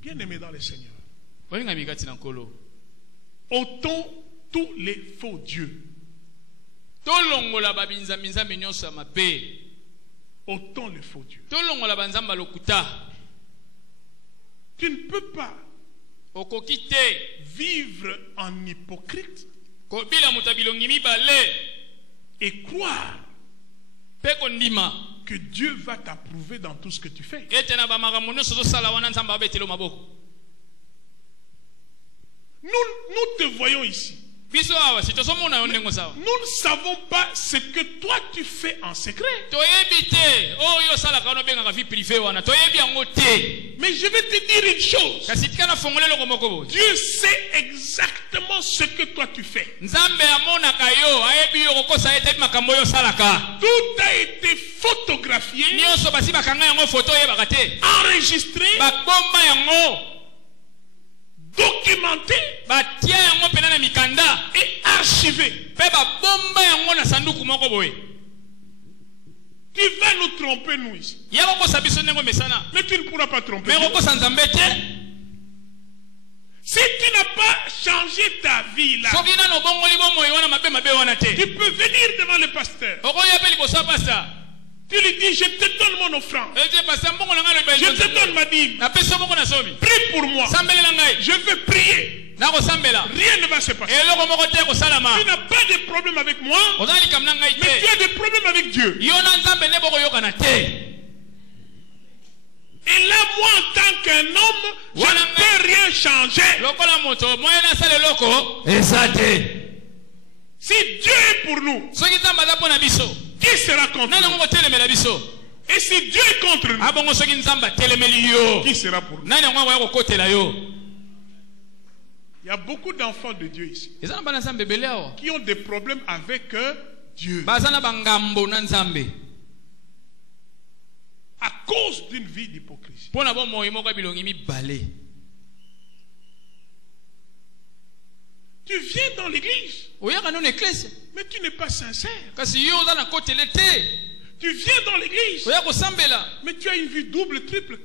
Bien-aimé dans le Seigneur. Ôtons tous les faux dieux. Ôtons les faux dieux. Tu ne peux pas vivre en hypocrite et croire que Dieu va t'approuver dans tout ce que tu fais. Nous te voyons ici. Nous ne savons pas ce que toi tu fais en secret. Mais je vais te dire une chose. Dieu sait exactement ce que toi tu fais. Tout a été photographié, enregistré, documenté et archivé. Tu vas nous tromper nous ici, mais tu ne pourras pas tromper Dieu. Si tu n'as pas changé ta vie là, tu peux venir devant le pasteur Tu lui dis, je te donne mon offrande. Je te donne ma dîme. Prie pour moi. Je veux prier. Rien ne va se passer. Tu n'as pas de problème avec moi, mais tu as des problèmes avec Dieu. Et là, moi, en tant qu'un homme, je ne peux rien changer. Si Dieu est pour nous, qui sera contre nous? Et si Dieu est contre nous, qui sera pour nous? Il y a beaucoup d'enfants de Dieu ici qui ont des problèmes avec Dieu à cause d'une vie d'hypocrisie. Tu viens dans l'église, mais tu n'es pas sincère. Tu viens dans l'église, mais tu as une vie double, triple,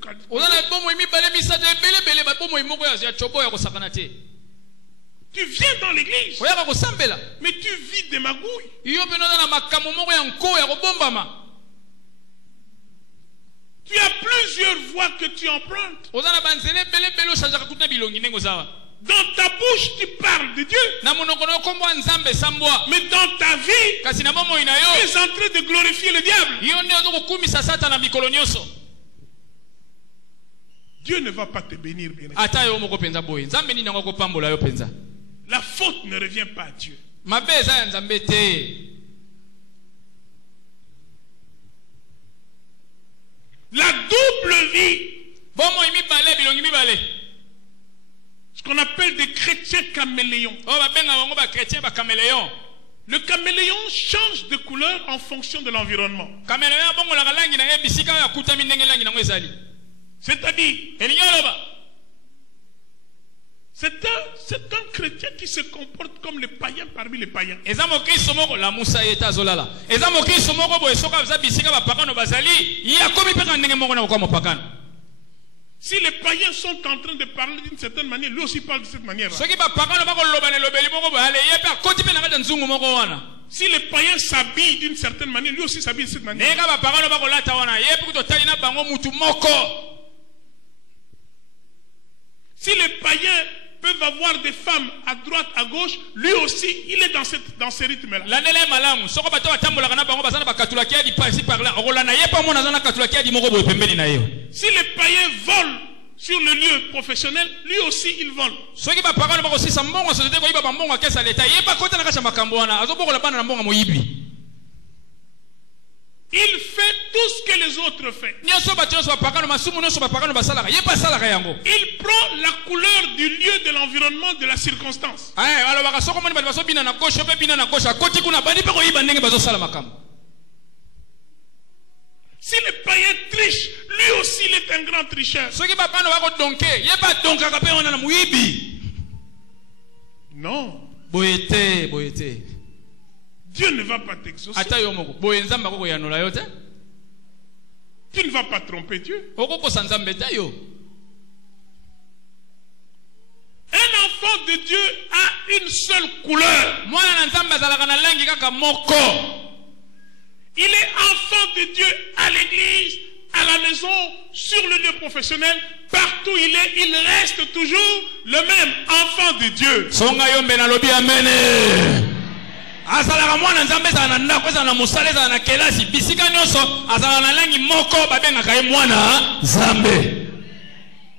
tu viens dans l'église, mais tu vis des magouilles. Tu as plusieurs voies que tu empruntes. Dans ta bouche, tu parles de Dieu. Mais dans ta vie, tu es en train de glorifier le diable. Dieu ne va pas te bénir, bien sûr. La faute ne revient pas à Dieu. La double vie, ce qu'on appelle des chrétiens caméléons. Le caméléon change de couleur en fonction de l'environnement. C'est-à-dire, c'est un chrétien qui se comporte comme les païens parmi les païens. Si les païens sont en train de parler d'une certaine manière, lui aussi parle de cette manière. Si les païens s'habillent d'une certaine manière, lui aussi s'habille de cette manière. Si les païens peuvent avoir des femmes à droite, à gauche, lui aussi, il est dans ces rythmes-là. Si les païens volent sur le lieu professionnel, lui aussi, il vole. Il fait tout ce que les autres font. Il prend la couleur du lieu, de l'environnement, de la circonstance. Si le païen triche, lui aussi il est un grand tricheur. Non. Dieu ne va pas t'exaucer. Tu ne vas pas tromper Dieu. Un enfant de Dieu a une seule couleur. Il est enfant de Dieu à l'église, à la maison, sur le lieu professionnel, partout il est, il reste toujours le même enfant de Dieu.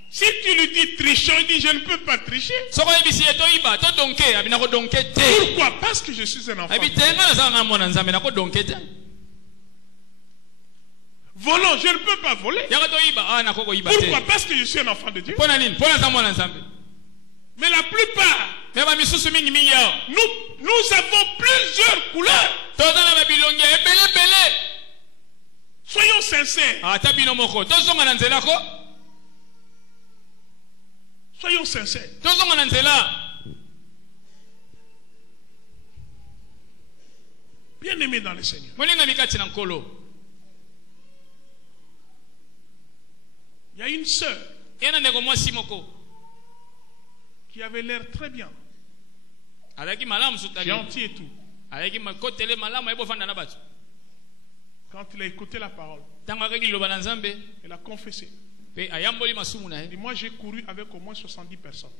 Si tu lui dis trichant, il dit je ne peux pas tricher. Pourquoi? Parce que je suis un enfant. Volant, je ne peux pas voler. Pourquoi? Parce que je suis un enfant de Dieu. Mais la plupart, nous avons plusieurs couleurs. Soyons sincères. Soyons sincères. Bien aimé dans le Seigneur. Il y a une sœur qui avait l'air très bien, gentil et tout. Quand Quand il a écouté la parole, il a confessé. Et moi, j'ai couru avec au moins 70 personnes.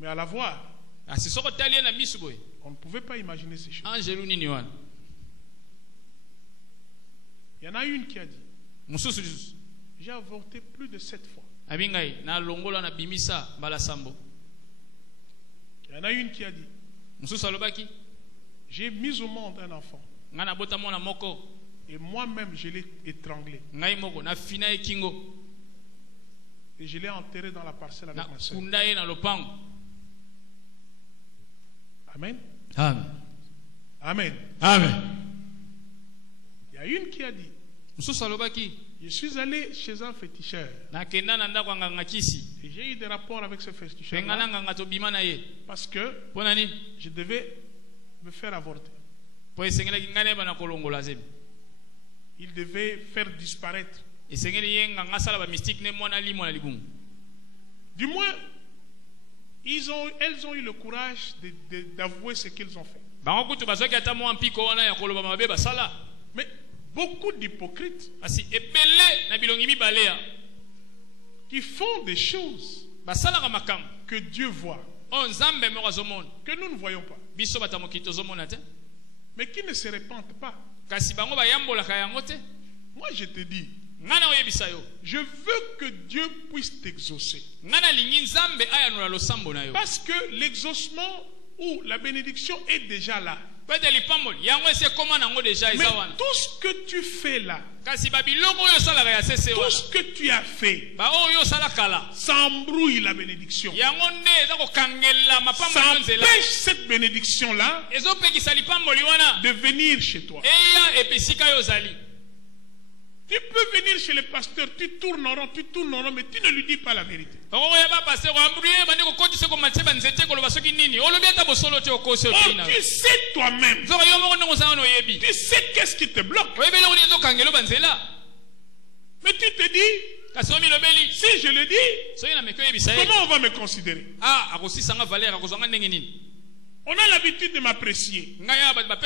Mais à la voir, on ne pouvait pas imaginer ces choses. Il y en a une qui a dit, j'ai avorté plus de 7 fois. Il y en a une qui a dit, j'ai mis au monde un enfant et moi-même je l'ai étranglé et je l'ai enterré dans la parcelle avec ma soeur. Amen. Amen. Amen. Amen. Il y a une qui a dit, je suis allé chez un féticheur et j'ai eu des rapports avec ce féticheur parce que je devais me faire avorter. Il devait faire disparaître. Du moins, elles ont eu le courage d'avouer ce qu'ils ont fait. Mais beaucoup d'hypocrites qui font des choses que Dieu voit, que nous ne voyons pas, mais qui ne se répandent pas. Moi je te dis, je veux que Dieu puisse t'exaucer, parce que l'exaucement ou la bénédiction est déjà là. Mais tout ce que tu fais là, tout ce que tu as fait, ça embrouille la bénédiction. Ça empêche cette bénédiction-là de venir chez toi. Tu peux venir chez le pasteur, tu tournes en rond, mais tu ne lui dis pas la vérité. Or, tu sais toi-même. Tu sais qu'est-ce qui te bloque. Mais tu te dis, si je le dis, comment on va me considérer? On a l'habitude de m'apprécier. Mais moi-même,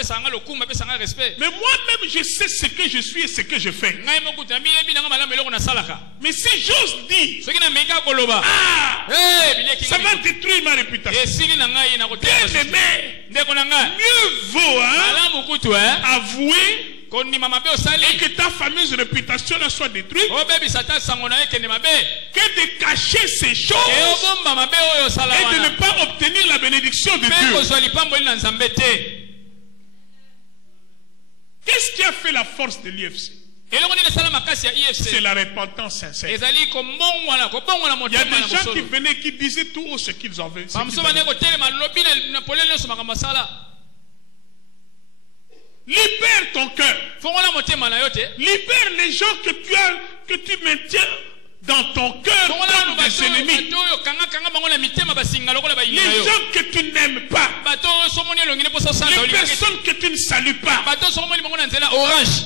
je sais ce que je suis et ce que je fais. Mais si j'ose dire, ça va détruire ma réputation. Bien aimé, mieux vaut avouer et que ta fameuse réputation soit détruite que de cacher ces choses et de ne pas obtenir la bénédiction de Dieu. Qu'est-ce qui a fait la force de l'IFC? C'est la repentance sincère. Il y a des gens qui venaient qui disaient tout haut ce qu'ils avaient. Libère ton cœur. Libère les gens que tu maintiens dans ton cœur comme des ennemis. Les gens que tu n'aimes pas. Les personnes que tu ne salues pas.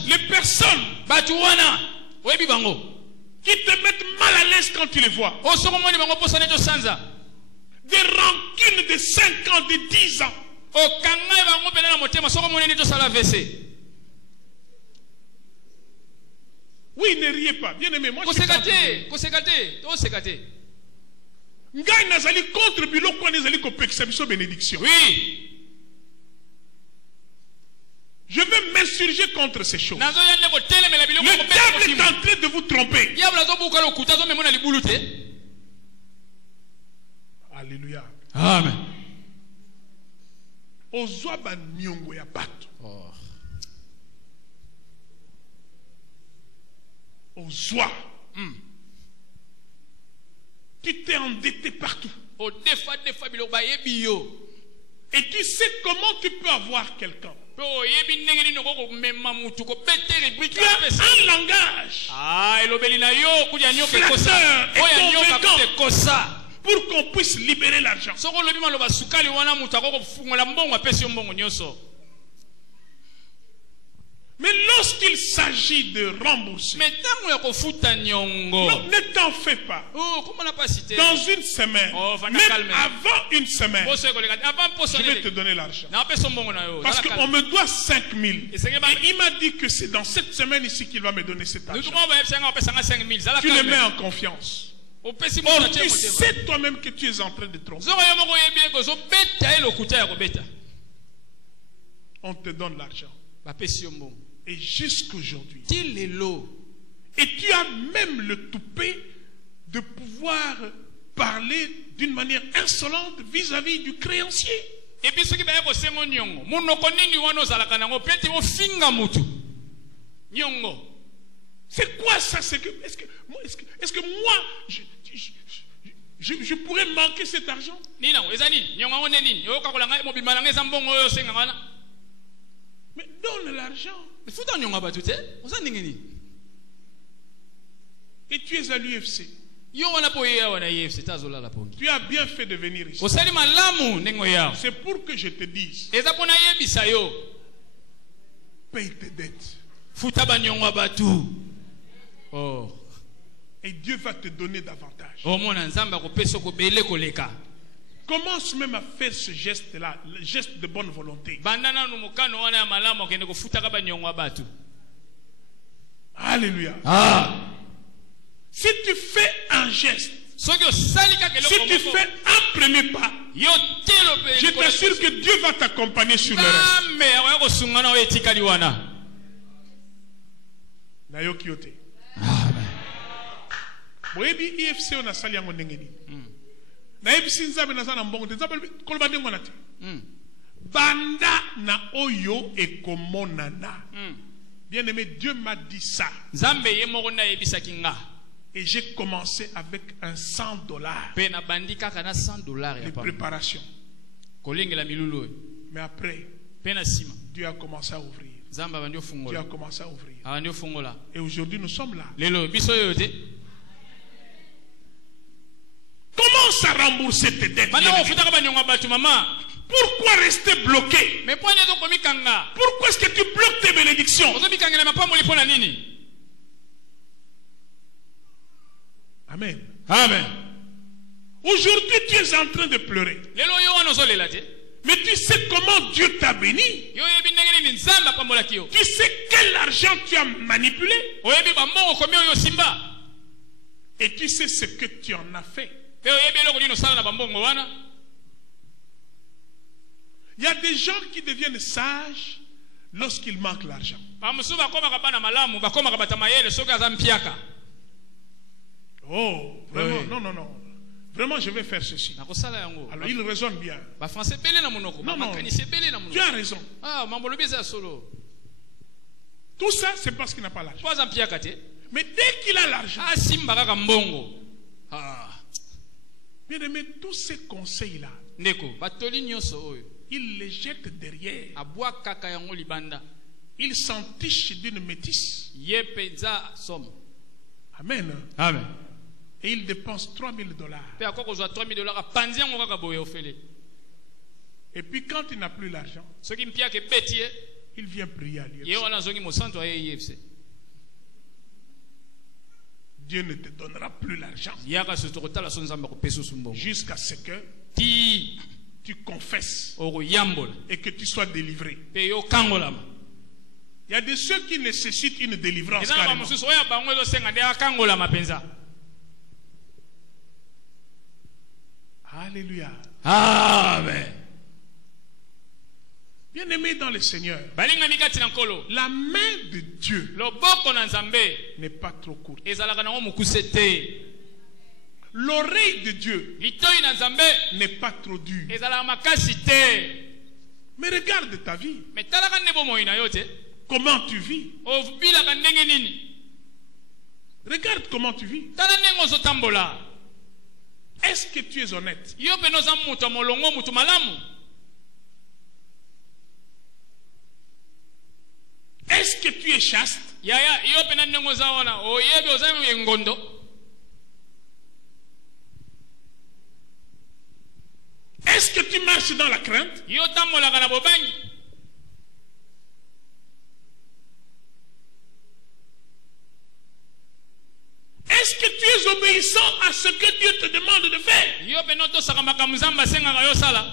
Les personnes qui te mettent mal à l'aise quand tu les vois. Des rancunes de 5 ans, de 10 ans. Oui, ne riez pas. Bien aimé, moi je suis contre biloko nazali ko pekisa biso bénédiction. Oui. Je vais m'insurger contre ces choses. Le diable est en train de vous tromper. Alléluia. Amen. Ozwaba nyongo ya bato. Ozwa. Tu t'es endetté partout. Et tu sais comment tu peux avoir quelqu'un. Tu as un langage flatteur et convaincant pour qu'on puisse libérer l'argent. Mais lorsqu'il s'agit de rembourser, Mais tango ya kofuta nyongo. non, ne t'en fais pas. Oh, comment on n'a pas cité? Dans une semaine, Oh, va même calmer. avant une semaine, Poso ko lega. Avant poso je vais te le. donner l'argent. Na peso mbongo na yo. Parce qu'on me doit 5 000. Et c'est que bah- Et il m'a dit que c'est dans cette semaine ici qu'il va me donner cet Nous argent. tout monde va epsanga on pesa 5000. Zala Tu le calme. mets en confiance. O pesi Or, mo tu sais toi-même que tu es en train de tromper. Zoko yo moko yebi ko zo beta elo kuta ya ko beta. On te donne l'argent. Ba pesi yo mbongo. Et jusqu'aujourd'hui. Ti lelo. Et tu as même le toupet de pouvoir parler d'une manière insolente vis-à-vis du créancier. Et puis ce qui va être sengo nyongo. Munoko nini wana ozalaka nango peti o finga mutu. Nyongo. C'est quoi ça? Est-ce que moi, je pourrais manquer cet argent? Nina ezani nyongo ngone nini? Yo kakolanga mo bimana ngeza mbongo yo senga wana. Mais donne l'argent. Mais futa nyongo ba tute. Oza ningini. Et tu es à l'UFC. Yo wana po ya wana yefse tazola la pongi. Tu as bien fait de venir ici. Osali malamu nengo ya. C'est pour que je te dise, Eza pona yebisa yo. paye tes dettes. Futa ba nyongo batu. Oh. Et Dieu va te donner davantage. Oh mona nzamba ko peso ko bele koleka. Commence même à faire ce geste-là, le geste de bonne volonté. Bandana no mukano wana ya malamu kende ko futa ka ba nyongo batu. Alléluia. Ah. Si tu fais un geste, Soki osali ka kele si tu fais un premier pas, yo telo pe. je t'assure que Dieu va t'accompagner sur le reste. Ambe ya ko sungana o etikali wana. Nayoki yote. Boyebi IFC on a sali yango ndenge nini. Nayebi nzabe na sana mbongo te nzabe koloba ndenge wana te. Banda na oyo ekomonana. Bien-aimé, Dieu m'a dit ça. Nzambe ye moko na yebisa kinga. Et j'ai commencé avec un $100 Pe na bandika kana $100 de ya pa. préparation. Kolengela milulu. Mais après, Pe na sima. Dieu a commencé à ouvrir. Nzamba bandio Dieu fungola. a commencé à ouvrir. Abandio fungola. Et aujourd'hui, nous sommes là. Lelo biso yo te. Commence à rembourser tes dettes. Bana bien-aimé. ofuta ka ba nyongo batu mama. Pourquoi rester bloqué? Mais pone to komi kanga. Pourquoi est-ce que tu bloques tes bénédictions? Ozo bikangela mapambo lipo na nini? Amen. Amen. Aujourd'hui, tu es en train de pleurer. Lelo yo wana ozolela te. Mais tu sais comment Dieu t'a béni. Yo yebi ndenge nini nzamba pambola kiyo. Tu sais quel argent tu as manipulé. Oyebi ba mbongo komi oyo simba. Et tu sais ce que tu en as fait. Pe oyebi eloko nini osala na ba mbongo wana. Il y a des gens qui deviennent sages lorsqu'il manque l'argent. Ba musu bakomaka bana malamu bakomaka bata mayele soki aza mpiaka. Oh, vraiment, Oui. non, non, non. Vraiment, je vais faire ceci. Nakosala yango. Alors, il raisonne bien. Ba français belé na monoko. Non, Ba non. makanisi belé na Tu monoko. as raison. Ah, mambo lobi za solo. Tout ça, c'est parce qu'il n'a pas l'argent. Po aza mpiaka te. Mais dès qu'il a l'argent, Ah simba kaka mbongo. Ah. bien aimé, tous ces conseils-là, Ndeko, batoli nyonso oyo. il les jette derrière. Abwa kaka yango libanda. Il s'entiche d'une métisse. Ye peza somme. Amen. Amen. Et il dépense $3000. Pe akoko zwa $3000 panzi yango kaka boye ofele. Et puis quand il n'a plus l'argent, Soki mpiaka beti ye. il vient prier à Ye Dieu. wana zoki mosanto aye yefse. Dieu ne te donnera plus l'argent Yaka sotokotala so nzamba ko peso sumbongo. jusqu'à ce que Ti tu confesses oro yambola. et que tu sois délivré. Pe yo kangolama. Il y a de ceux qui nécessitent une délivrance Eza na carrément. mususu oya bango ezo senga nde akangolama penza. Alléluia. Amen. Bien-aimé dans le Seigneur, Balinga mikati na nkolo. la main de Dieu Loboko na nzambe n'est pas trop courte. ezalaka nango mokuse te. L'oreille de Dieu Litoi na nzambe n'est pas trop dure. ezalaka makasi te. Mais regarde ta vie. Me talaka nde bomoi na yo te. Comment tu vis? Obilaka ndenge nini. Regarde comment tu vis. Tala ndenge ozotambola. Est-ce que tu es honnête? Yo mpe noza mutu ya molongo mutu malamu. Est-ce que tu es chaste? Yaya yo mpe na ndenge oza wana oyebi oza engondo. Est-ce que tu marches dans la crainte? Yo tambolaka na bobangi. obéissant à ce que Dieu te demande de faire. yo pe no tosaka makambo nzambe asengaka yo osala.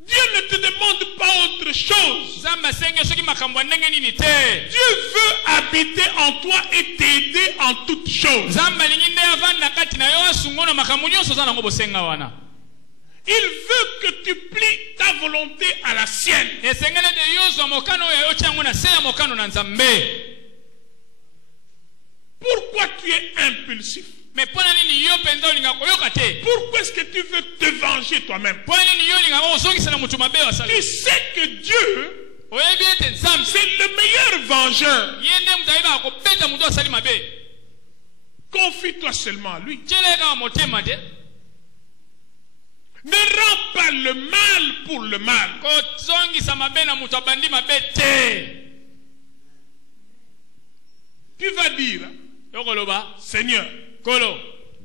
Dieu ne te demande pas autre chose. nzambe asengi yo soki makambo ya ndenge nini te. Dieu veut habiter en toi et t'aider en toutes choses. nzambe alingi nde avanda kati na yo asungo na makambo nyonso oza nango bosenga wana. Il veut que tu plies ta volonté à la sienne. esengeli ete yo zwa mokano oyo yotia yango na se ya mokano na nzambe. Pourquoi tu es impulsif? me mpo na nini yo mpenza olingaka koyoka te? Pourquoi est-ce que tu veux te venger toi-même? mpo na nini yo olingaka kozongisela motu mabe asali? Tu sais que Dieu, oyebi ete nzambe c'est le meilleur vengeur. ye nde moto ayebaka kobeta motu asali mabe. Confie-toi seulement à lui. tiela kaka motema te. Ne rends pas le mal pour le mal. kozongisa mabe na moto abandi mabe te. Tu vas dire, yokoloba Seigneur, kolo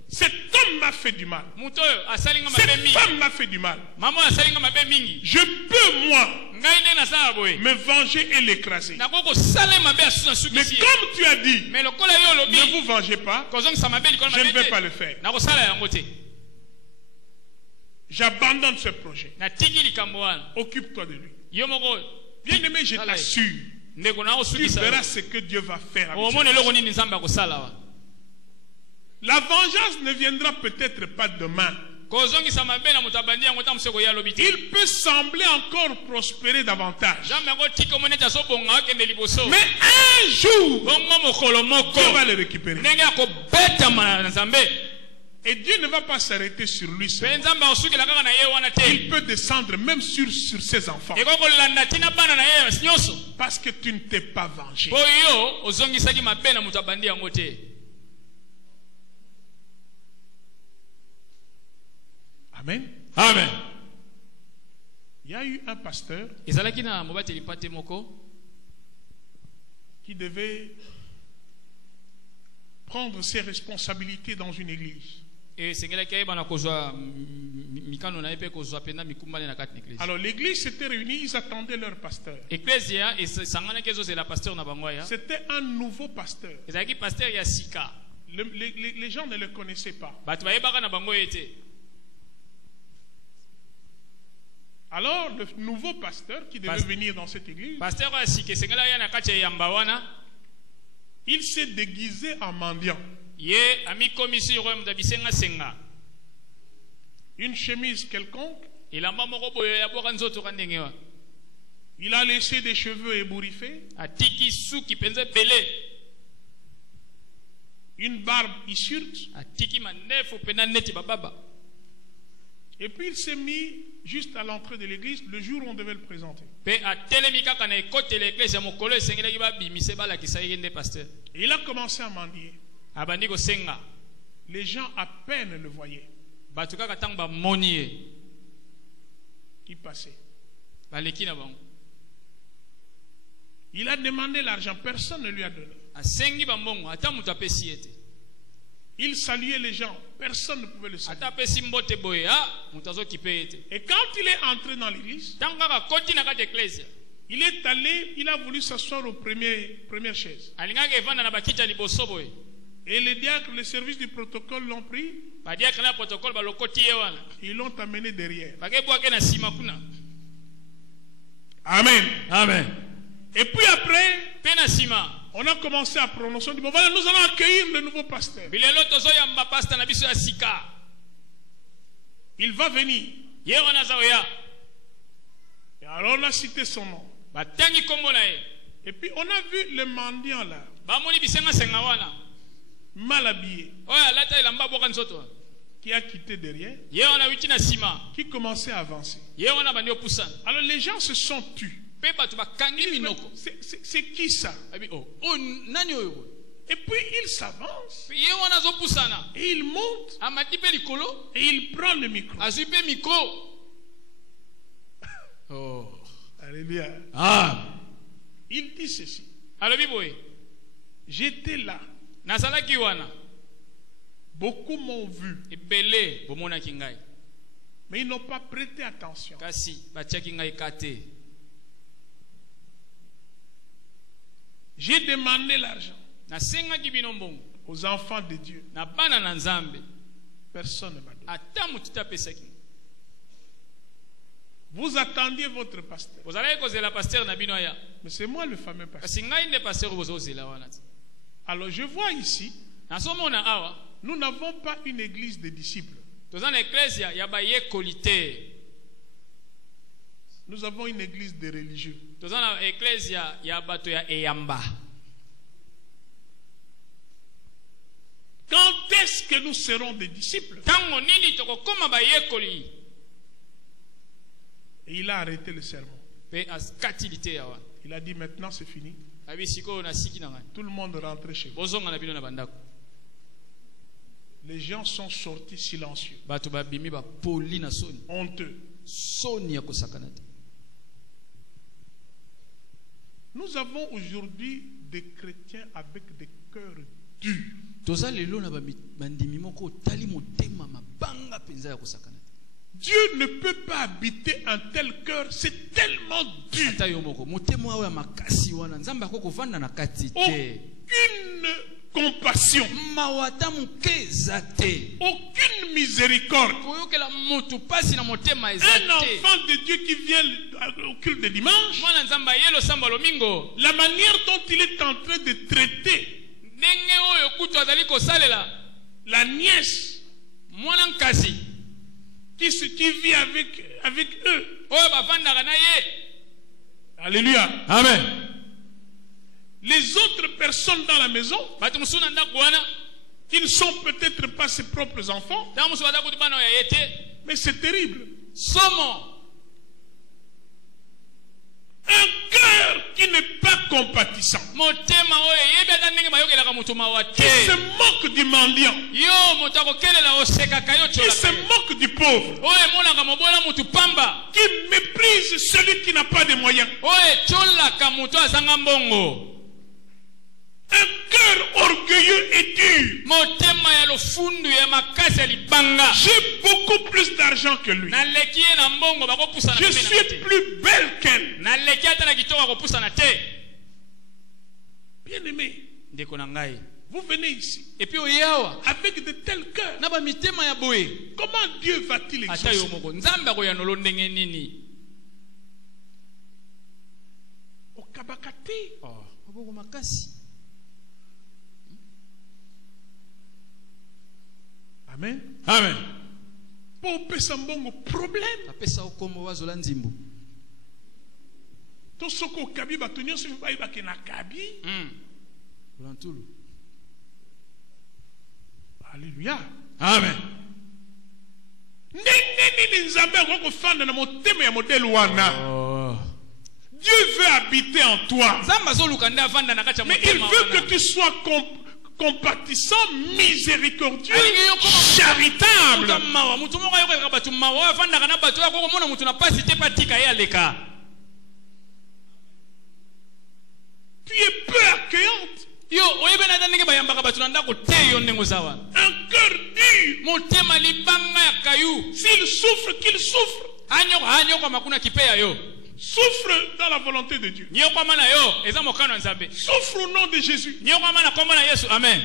cet homme m'a fait du mal. moto oyo asalinga mabe Cette mingi. femme m'a fait du mal. mama oyo asalinga mabe mingi. Je peux, moi, ngai nde nasala boye me venger et l'écraser. nakoki kosala ye mabe asusu Mais nasukisi ye. comme tu as dit, me lokola yo ne olobi vous vengez pas, kozongisa mabe likolo je ne mabe vais pas te le faire. nakosala yango te. J'abandonne ce projet. natiki likambo wana. Occupe-toi de lui. yo moko Bien-aimé, je Allez. t'assure, ndeko tu nakosukisa verras ce que Dieu va faire avec omona ça. eloko nini nzambe akosala wa. La vengeance ne viendra peut-être pas demain. kozongisa mabe na moto abandi yango ta mosu ekoya alobi te. Il peut sembler encore prospérer davantage. nzambe akotika omona ete azobonga akende liboso. Mais un jour, bongo mokolo moko Dieu va le récupérer. ndenge akobetama na nzambe. Et Dieu ne va pas s'arrêter sur lui mpe seul. nzambe akosukela kaka na ye wana te. Il peut descendre même sur ses enfants. ekoki kolanda ntina bana na ye nyonso. Parce que tu ne t'es pas vengé. mpo yo ozongisaki mabe na moto abandi yango te. Amen. amen. Il y a eu un pasteur ezalaki na mobateli mpate moko qui devait prendre ses responsabilités dans une église. esengelaki ayeba na kozwa mikano na ye mpe kozwa mpenza mikumbane na kati na eklesi. Alors l'église s'était réunie, ils attendaient leur pasteur. eklesia esanganaki ezozela paster na bango aya. C'était un nouveau pasteur. ezalaki paster ya sika. Les gens ne le connaissaient pas. bato bayebaka na bango ye te. Alors le nouveau pasteur qui devait venir dans cette église, paster oyo ya sika esengeli aya na kati ya yamba wana. il s'est déguisé en mendiant. ye amikomisi oyo moto abisengasenga. Une chemise quelconque, elamba moko boyo ya bwaka nzoto ka ndenge wa. il a laissé des cheveux ébouriffés, atiki suki mpenza ebele. une barbe hirsute, atiki mandefu mpenza neti bababa. et puis il s'est mis juste à l'entrée de l'église le jour où on devait le présenter. mpe atelemi kaka na ekotela eklesia mokolo esengelaki babimise balakisa ye nde paster. Et il a commencé à mendier. abandi kosenga. Les gens à peine le voyaient. bato kaka ntango bamoni ye Il passait. baleki na bango. Il a demandé l'argent, personne ne lui a donné. asengi bambongo ata moto apesi ye te. Il saluait les gens, personne ne pouvait le saluer. ata apesi mbote boye moto azokipe ye te. Et quand il est entré dans l'église, ntango kaka koti na kati eklesia il est allé, il a voulu s'asseoir aux premières chaises. alingaki evanda na bakiti ya liboso boye. Et les diacres, le service du protocole l'ont pris, badiakre na protocole balokoti ye wana ils l'ont amené derrière. bakebwake na nsima kuna. Amen. amen. Et puis après, mpe na nsima on a commencé à prononcer. On dit, bon, voilà, nous allons accueillir le nouveau pasteur. bilelo tozoyamba pasta na biso ya sika. Il va venir. ye wana aza oya. Et alors on a cité son nom. batangi nkombo na ye. Et puis on a vu le mendiant là, bamoni bisengasenga wana mal habillé, oyo alata elamba bwaka nzoto qui a quitté derrière, ye wana awiti na nsima. qui commençait à avancer. ye wana bandi opusana. Alors les gens se sont tus. mpe bato bakangi minoko. C'est qui ça? abi nani oyo. Et puis il s'avance, mpe ye wana azopusana. et il monte, amati mpe likolo et il prend le micro. azwi mpe mikro. Alléluia. Il dit ceci. alobi boye J'étais là. nazalaki wana Beaucoup m'ont vu, ebele bomonaki ngai mais ils n'ont pas prêté attention. kasi batiaki ngai ka te. J'ai demandé l'argent nasengaki bino mbongo aux enfants de Dieu. na bana na nzambe Personne ne m'a donné. ata motu te apesaki. Vous attendiez votre pasteur. bozalaki kozela paster na bino aya Mais c'est moi le fameux pasteur. kasi ngai nde paster bozozela wana te. Alors je vois ici, nazomona awa nous n'avons pas une église de disciples. toza na eklesia ya bayekoli te, Nous avons une église de religieux. toza na eklesia ya bato ya eyamba. Quand est-ce que nous serons des disciples? ntango nini tokokoma bayekoli? Et il a arrêté le sermon. mpe akatili te yawa Il a dit maintenant c'est fini. abi sikoyo nasiki na ngai Tout le monde rentre chez vous. bozonga na bino na bandako. Les gens sont sortis silencieux, bato babimi bapoli na soni, honteux. soni ya kosakana te. Nous avons aujourd'hui des chrétiens avec des cœurs durs. toza lelo na bandimi moko otali motema mabanga mpenza ya kosakana te. Dieu ne peut pas habiter un tel cœur, c'est tellement dur. ata yo moko motema oyo ya makasi wana nzambe ako kovanda na kati te. Aucune compassion, mawa ata moke eza te. aucune miséricorde. koyokela motu pasi na motema eza Un te. enfant de Dieu qui vient au culte de dimanche, mwana nzambe ayelo samba lomingo la manière dont il est en train de traiter ndenge oyo kutu azali kosalela la nièce mwana nkasi qui vit avec eux. oyo bavandaka na ye. Alléluia. amen. Les autres personnes dans la maison, bato mosusu na ndako wana qui ne sont peut-être pas ses propres enfants, ntango mosusu baza kuti bana oyo ye te. mais c'est terrible. somo Un cœur qui n'est pas compatissant, motema oyo eyebi ata ndenge bayokelaka moto mawa qui se te. moque du mendiant, yo moto akokelela osekaka yo qui se tyolaka yo. moque du pauvre, oyo emonaka mobola motu pamba, qui méprise celui qui n'a pas de moyens. oyo etyolaka moto azanga mbongo. Un cœur orgueilleux et dur. motema ya lofundu ya makasi ya libanga. J'ai beaucoup plus d'argent que lui. naleki ye na mbongo bakopusana Je pembeni na suis te. plus belle qu'elle. naleki ata na kitoko akopusana te. Bien-aimé, ndeko na ngai vous venez ici epi oyawa avec de tels cœurs. na bamitema ya boye. Comment Dieu va-t-il ata yo exaucer? moko nzambe akoyanolo ndenge nini? Au Kabakate. oboko makasi. Amen. amen. Pour Pesambongo, problème. apesa okombo wazola nzimbu. Tout ce qu'on Kabi Batonio, si vous voyez na Kabi. Olantulu. Alléluia. amen. Ndenge nzambe akoko fanda na motema ya modèle wana. Dieu veut habiter en toi. nzambe azoluka nde avanda na kati ya Mais il motema veut que wana. tu sois compatissant, miséricordieux, Alingi yo koma charitable. mutu mawa mutu moko ayokelaka bato mawa oyo avandaka na bato oyo akokomona mutu na pasi te patika ye aleka. Tu es peu accueillante. yo oyebena ata ndenge bayambaka bato na ndako te yo ndenge oza wana. Un cœur dur. motema libanga ya kayu. S'il souffre, qu'il souffre. anyokama kuna kipeya yo. Souffre dans la volonté de Dieu. nyokwama na yo eza mokano ya nzambe. Souffre au nom de Jésus. nyokwama na kombo na yesu. amen.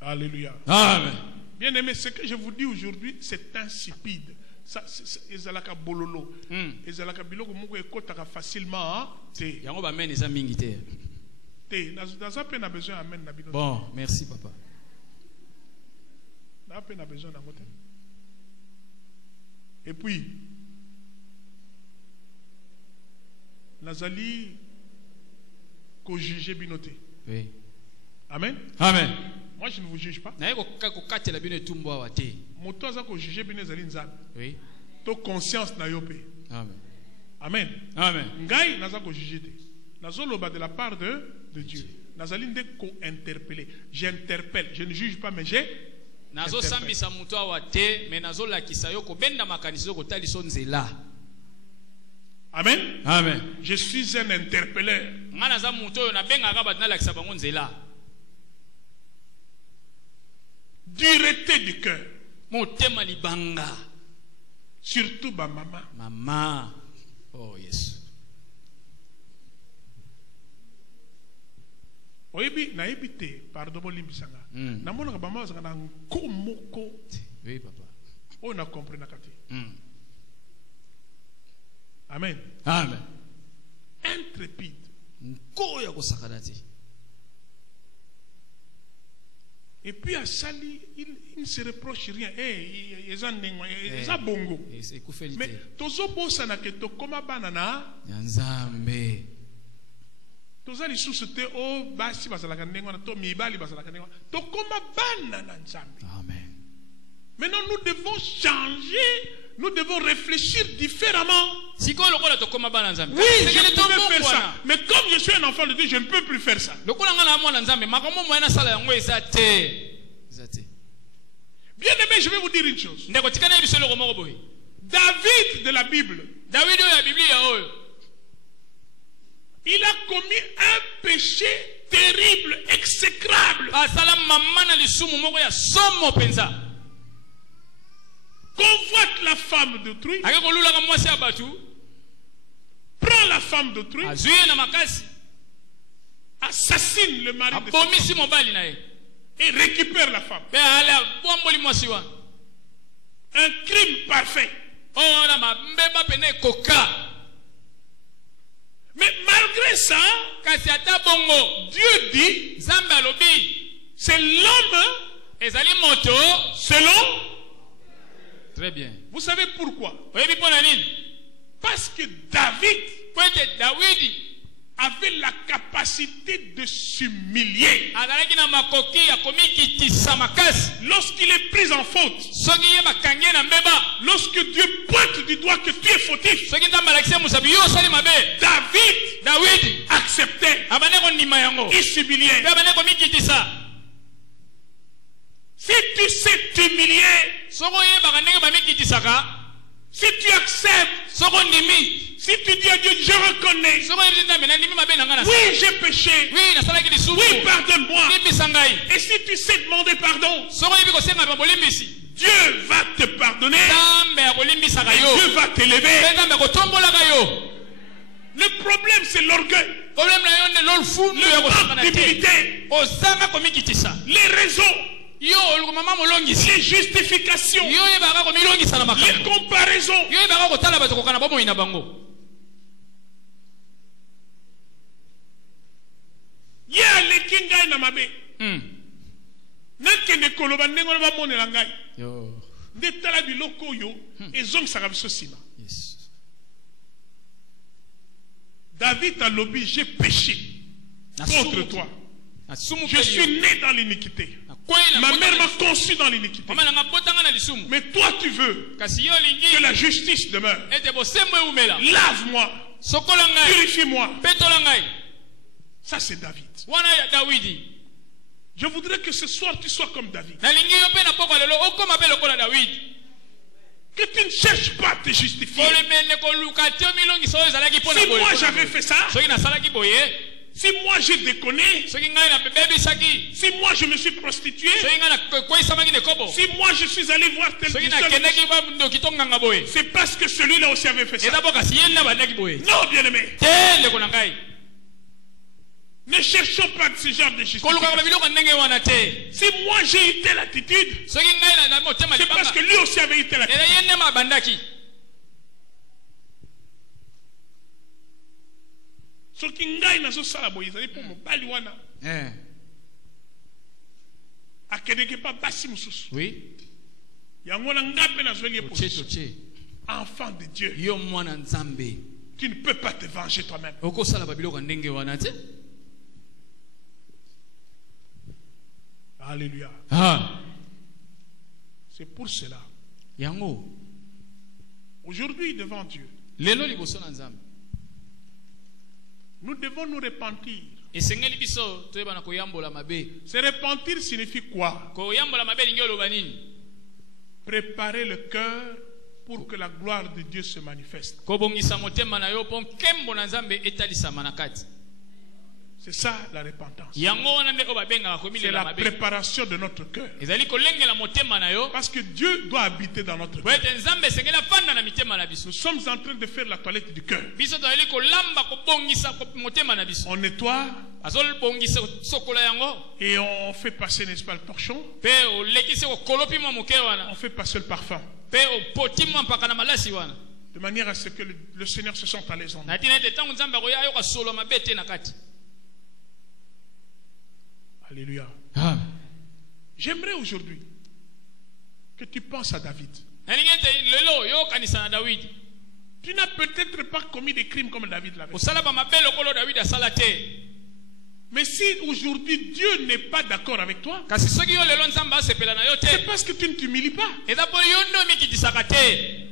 Alléluia. amen. Bien aimé, ce que je vous dis aujourd'hui, c'est insipide. Ça, ezalaka bololo. Ezalaka biloko moko ekotaka facilement. Te. yango bamen eza mingi te. Te. Naza pe na besoin amen na bino. bon merci papa. Na pe na besoin na ngote. Et puis, nazali ko juger binote. oui. Amen. amen. Moi je ne vous juge pas. naye kokatela bino etumbu awa te. Moto aza ko juger bino ezali nzambe. oui. To conscience na yo pe. amen. Amen. amen. Ngai naza ko juger te. Nazoloba de la part de Dieu. Nazali nde ko interpeller. J'interpelle. Je ne juge pas mais j'ai nazosambisa mutu awa te me nazolakisa yo kobenda makanisi yo kotalisa nzela. Amen. amen. Je suis un interpelleur. nga naza mutu oyo nabengaka bato nalakisa bango nzela. Dureté du cœur. motema libanga. Surtout ba maman. mama. oh yesu. Oyebi na ebite pardon bolimbisanga. Na mona ba ma zanga na nkomoko. Oui papa. On a compris na kati. Amen. Amen. Intrépide. Nko ya kosakanati. Et puis à Sali, il ne se reproche rien. Ils ont bongo. Mais tozo bossa na ke to koma banana. Nzambe. Toza li sous-te o basi basalaka ndengwa na to mibali basalaka ndengwa. To koma banana nzambe. Amen. Maintenant nous devons changer, nous devons réfléchir différemment. Oui, je peux faire ça. Mais comme je suis un enfant de Dieu, je ne peux plus faire ça. Bien aimé, je vais vous dire une chose. David de la Bible, il a commis un péché terrible, exécrable. Convoite la femme d'autrui, prend la femme d'autrui, assassine le mari de sa femme et récupère la femme. Un crime parfait. Mais malgré ça, Dieu dit, c'est l'homme selon. Très bien. Vous savez pourquoi? Parce que David avait la capacité de s'humilier. Lorsqu'il est pris en faute, lorsque Dieu pointe du doigt que tu es fautif, David acceptait. Il s'humiliait. Si tu sais t'humilier, si tu acceptes, si tu dis à Dieu, je reconnais, oui j'ai péché, oui pardonne-moi, et si tu sais demander pardon, Dieu va te pardonner, et Dieu va t'élever. Le problème c'est l'orgueil, le manque d'humilité, les raisons, les justifications, les comparaisons. Ya le kingai na mabe. Nakende koloba ndengo na bamonela ngai. Nde tala biloko yo ezong saka biso sima. David a lobby, j'ai péché contre toi. Je suis né dans l'iniquité. Ma mère m'a conçu dans l'iniquité. Mais toi tu veux que la justice demeure. Lave-moi, purifie-moi. Ça c'est David. Je voudrais que ce soir tu sois comme David. Que tu ne cherches pas à te justifier. Si moi j'avais fait ça, si moi j'ai déconné, si moi je me suis prostitué, si moi je suis allé voir tel que c'est parce que celui-là aussi avait fait ça. Non, bien-aimé. Ne cherchons pas de ce genre de justification. Si moi j'ai eu telle attitude, c'est parce que lui aussi avait eu telle attitude. Ce qui ngai na so sala boye zali pour mobali wana. Akedeke pa basi mususu. Oui. Yango na ngape na zoli position. Enfant de Dieu. Tu ne peux pas te venger toi-même. Alléluia. C'est pour cela. Aujourd'hui devant Dieu, nous devons nous repentir. Se repentir signifie quoi? Préparer le cœur pour que la gloire de Dieu se C'est ça la repentance. yango wana nde obabenga C'est komilela la mabe préparation de notre cœur. ezali kolengela motema na yo Parce que Dieu doit habiter dans notre cœur. boete nzambe esengeli afanda na mitema na biso Nous sommes en train de faire la toilette du cœur. biso tozali kolamba kobongisa motema na biso On nettoie azolbongisa sokola yango et on fait passer, n'est-ce pas, le torchon. mpe olekisi kokolopi mwa moke wana On fait passer le parfum. mpe opoti mwa mpaka na malasi wana De manière à ce que le Seigneur se sente à l'aise en nous. na tina ete ntango nzambe akoya ayoka solo mabe te na kati Alléluia. J'aimerais aujourd'hui que tu penses à David. nalingi ete lelo oyokanisa na dawidi Tu n'as peut-être pas commis des crimes comme David l'avait fait. osala bamabe lokolo dawidi asala te Mais si aujourd'hui Dieu n'est pas d'accord avec toi, kasi soki yo lelo nzambe asepela na yo c'est te parce que tu ne t'humilies pas. eza mpo yo nde omikitisaka te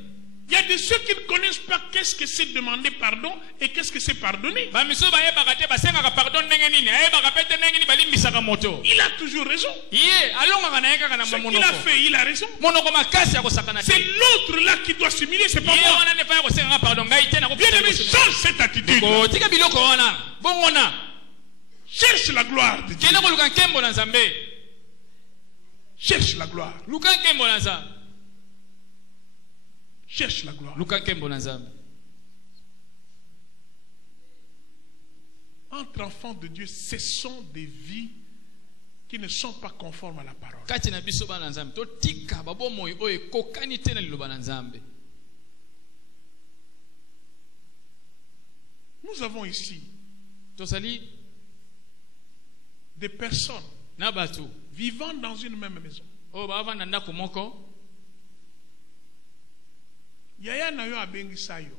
Il y a de ceux qui ne connaissent pas qu'est-ce que c'est demander pardon et qu'est-ce que c'est pardonner. bamisu bayebaka te basengaka pardon ndenge nini ayebaka mpe te ndenge nini balimbisaka moto Il a toujours raison. ye alongaka na ye kaka na Ce qu'il a monoko fait, il a raison. monoko makasi ya kosakana te C'est l'autre là qui doit s'humilier, c'est pas ye moi. wana nde pa ya kosengaka pardon ngai te Bien-aimé, change cette attitude. kotika biloko wana bongona Cherche la gloire de Dieu. kende koluka nkembo na nzambe Cherche la gloire. luka nkembo na nzambe Cherche la gloire. luka nkembo na nzambe Entre enfants de Dieu, cessons des vies qui ne sont pas conformes à la parole. kati na biso bana nzambe totika babomoi oyo ekokani te na liloba na nzambe Nous avons ici tozali des personnes na bato vivant dans une même maison. oyo bavanda ndako moko Yaya na yo abengisa yo.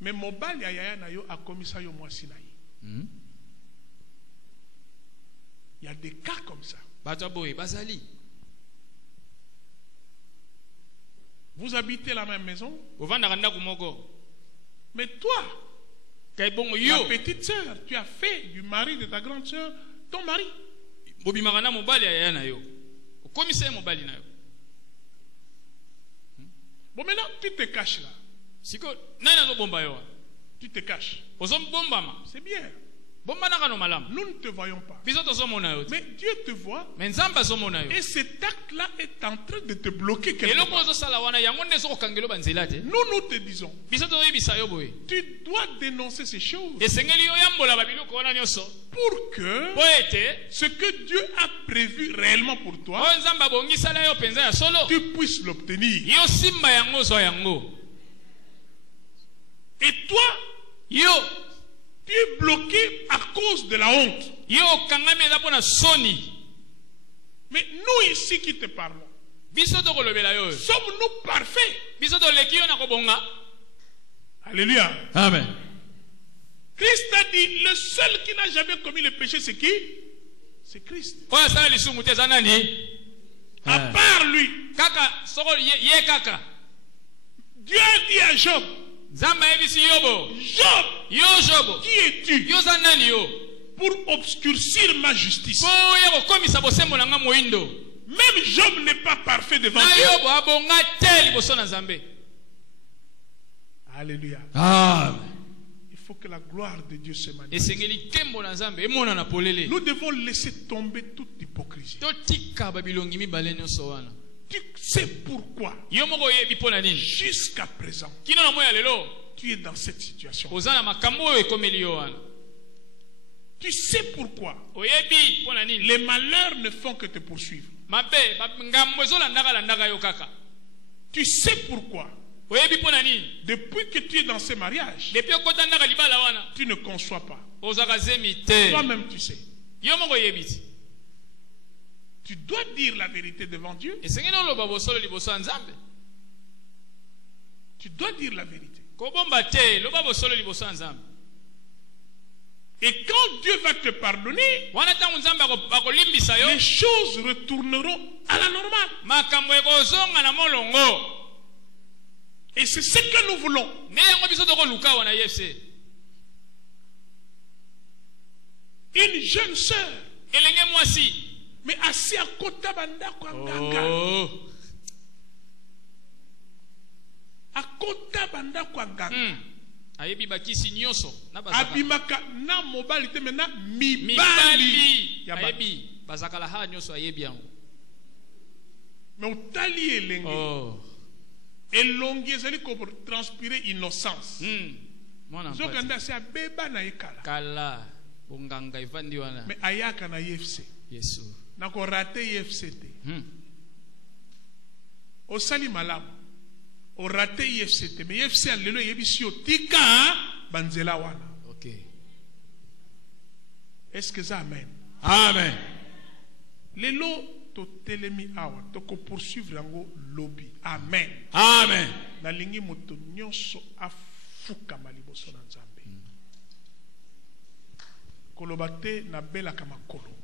Mais mobile ya yaya na yo akomisa yo mwasi na ye. Il y a des cas comme ça. bato aboye bazali Vous habitez la même maison, ovandaka ndako moko mais toi, kai bongo ta yo petite sœur, tu as fait du mari de ta grande sœur ton mari. bobimaka na mobali ya yaya na yo okomisa ye mobali na yo Bon, maintenant, tu te caches là. siko nani azobomba yo Tu te caches. ozobombama C'est bien. bombanaka no malamu Nous ne te voyons pas. biso tozomona yo te Mais Dieu te voit. me nzambe azomona yo Et cet acte-là est en train de te bloquer quelque eloko part. ozosala wana yango nde ezokokangela banzela te Nous te disons, biso tozoyebisa yo boye tu dois dénoncer ces choses esengeli yo yambola babiloko wana nyonso pour que po ete ce que Dieu a prévu réellement pour toi, oyo nzambe abongisala yo mpenza ya solo tu puisses l'obtenir. yo simba yango ozwa yango Et toi, yo tu es bloqué à cause de la honte. yo okangami eza mpo na soni Mais nous ici qui te parlons, biso tokolobela yo oyo sommes-nous parfaits? biso toleki yo na kobonga Alléluia. amen Christ a dit, le seul qui n'a jamais commis le péché, c'est qui? C'est Christ. oyo asala lisumu te eza nani À part lui, kaka soko ye kaka Dieu a dit à Job, nzambe ayebisi yobo Job, yo jobo qui es-tu yo oza nani yo pour obscurcir ma justice? po oya kokomisa bosembo na nga moyindo Même Job n'est pas parfait devant na Dieu. yobo abonga te liboso na nzambe Alléluia. amen Il faut que la gloire de Dieu se manifeste. esengeli nkembo na nzambe emonana polele Nous devons laisser tomber toute hypocrisie. totika babilongi mibale nyonso wana Tu sais pourquoi, yo moko oyebi mpo na nini jusqu'à présent, kino na moi ya lelo tu es dans cette situation. oza na makambo oyo ekomeli yo wana Tu sais pourquoi oyebi mpo na nini les malheurs ne font que te poursuivre. mabe ngambo ezolandaka yo kaka Tu sais pourquoi, oyebi mpo na nini depuis que tu es dans ce mariage, depuis okota ndaka libala wana tu ne conçois pas. ozwaka zemi te Toi-même, tu sais. yo moko oyebi ti Tu dois dire la vérité devant Dieu. esengeli oloba bosolo liboso ya nzambe Tu dois dire la vérité. kobomba te loba bosolo liboso ya nzambe Et quand Dieu va te pardonner, wana ntango nzambe akolimbisa yo les choses retourneront à la normale. makambo ekozonga na molongo Et c'est ce que nous voulons. nde yango biso tokoluka wana yefse Une jeune sœur, elenge mwasi mais assis à côté bandako ya nganga. À côté bandako ya nganga. ayebi bakisi nyonso na bazaka abimaka na mobali te mais na mibali mibali ya bato. ayebi bazakala ha nyonso ayebi yango mais otali elenge oh elongi ezali ko transpirer innocence mwana zokanda se abeba na ekala kala bonganga evandi wana mais ayaka na IFC yesu na ko rater IFC te osali malamu o rater IFC te mais IFC alelo yebisi otika banzela wana. okay Est-ce que ça amen? amen Lelo to telemi awa to ko poursuivre yango lobby. Amen. amen Na lingi moto nyonso afuka maliboso na Nzambe. Kolobate na bela kama kolo.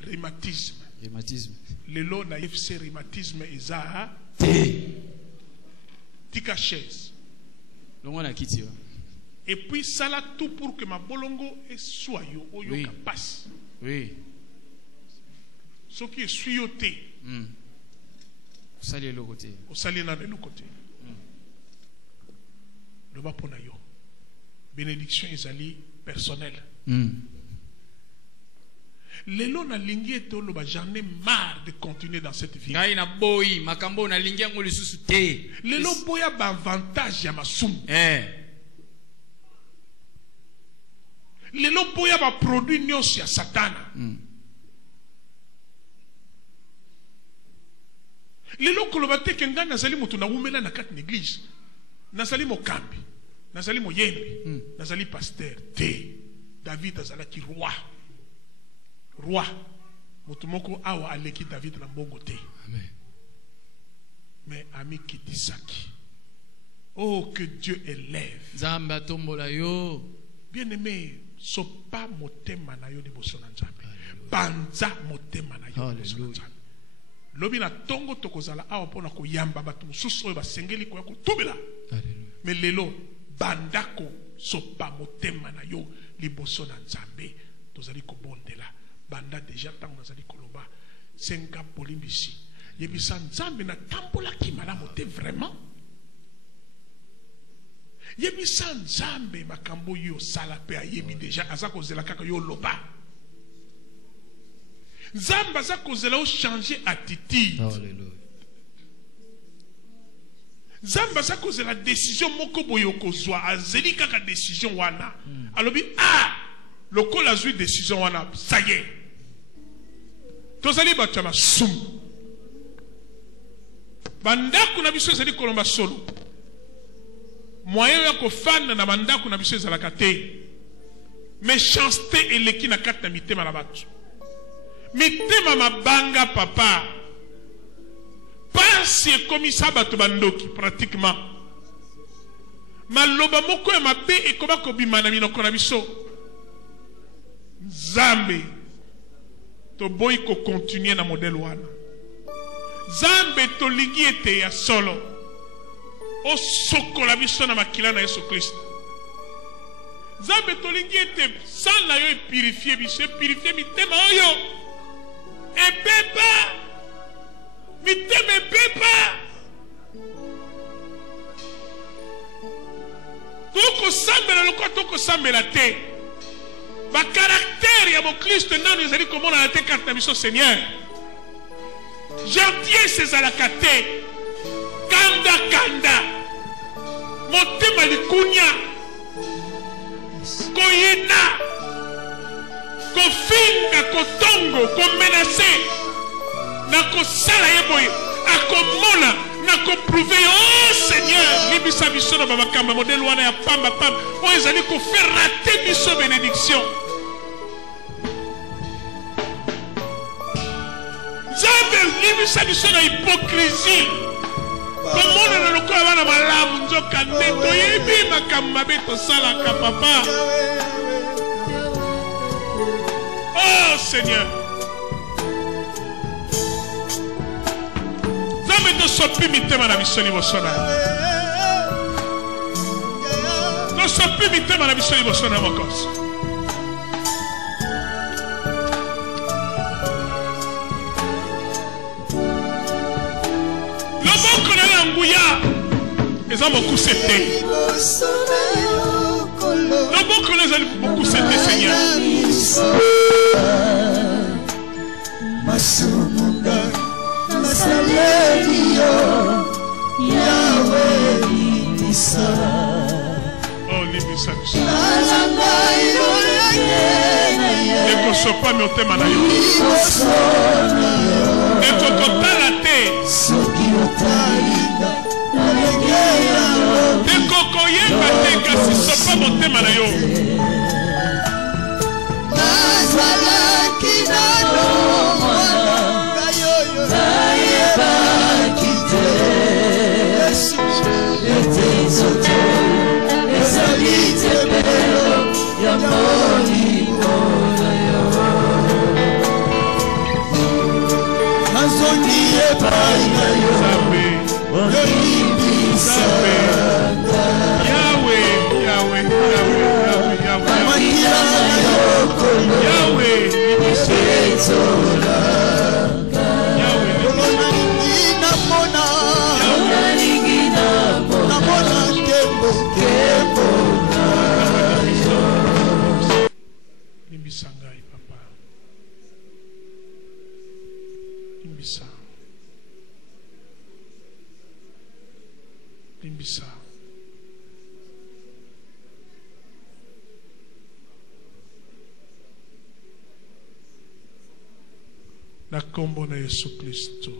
Rhumatisme. rhumatisme Lelo na IFC rhumatisme eza tika chaise. longo na kiti wa Et puis ça là tout pour que ma bolongo soit yo oyo Oui. ka passe. oui Ce qui est suyoté sali eloko te au sali na le côté. Le bas pona yo. Bénédiction ezali personnelle. Lelo na lingi eto lo ba j'en ai marre de continuer dans cette vie. ngai na boyi makambo na lingi yango lisusu te Lelo boya ba avantage ya masumu. Lelo boya ba produit nyonso ya satana. Lelo kolobate ke nga nazali mutu na umela na kati l'église. Nazali mokambi, nazali moyembi, nazali pasteur te. David azalaki roi. Roi. Mutu moko awa aleki David na mbongo te. amen Mais ami Kitisaki. Oh, que Dieu élève. nzambe atombola yo Bien-aimé, sopa motema na yo liboso na Nzambe. Banza motema na yo liboso na Nzambe. Lobi na tongo tokozala awa pona koyamba bato mosusu oyo basengeli koya kotubela. Mais lelo bandako sopa motema na yo liboso na Nzambe tozali kobondela. Banda déjà tango nazali koloba senga polimbisi. Yebisa Nzambe na tambola ki malamu te vraiment. Yebisa Nzambe makambo yo sala pe ayebi déjà azako zela kaka yo loba. Nzambe azako zela o changer attitude. haleluya Nzambe azako zela décision moko boyo kozwa azeli kaka décision wana. Alobi ah lokola zui décision wana ça y est. Tozali batama sum. Bandako na biso ezali kolomba solo. Moyen ya kofanda na bandako na biso ezalaka te. Méchanceté eleki na kati na mitema na bato. Mitema mabanga papa. Pasi ekomisa bato bandoki pratiquement. Maloba moko ya mabe ekoma kobima na minoko na biso. Nzambe to boy ko continuer na modèle wana. Nzambe to lingi ete ya solo. O sokola biso na makila na Yesu Kristo. Nzambe to lingi ete sang na yo purifier biso, purifier mitema oyo. Ebeba mitema ebeba. Toko sambela loko toko sambela te. Ba caractère ya mo Christ nanu ezali komona na te kata na biso Seigneur. Gentillesse ezalaka te. Kanda kanda. Motema likunya. Koyina. Kofinga kotongo komenase. Na kosala yeboye. Akomona. Na koprouve oh Seigneur. Libisa biso na babakamba modèle wana ya pamba pamba. O ezali ko faire rater biso bénédiction. Nzambe libisa biso na hypocrisie. Komona na lokola bana malamu nzoka nde toyebi makambo mabe tosalaka papa. Oh Seigneur. Nzambe tosopi mitema na biso liboso na yo. Tosopi mitema na biso liboso na mokonzi. Loboko na nguya Ils ont beaucoup cété. Donc beaucoup les ont beaucoup cété, Seigneur. Oh, Libisa. Ekosopa mi otema na yo. Ekokotala te. Ekokoyeba te kasi sopa motema na yo. Limbisangai, papa. Limbisa. Limbisa. Na kombo na Yesu Kristo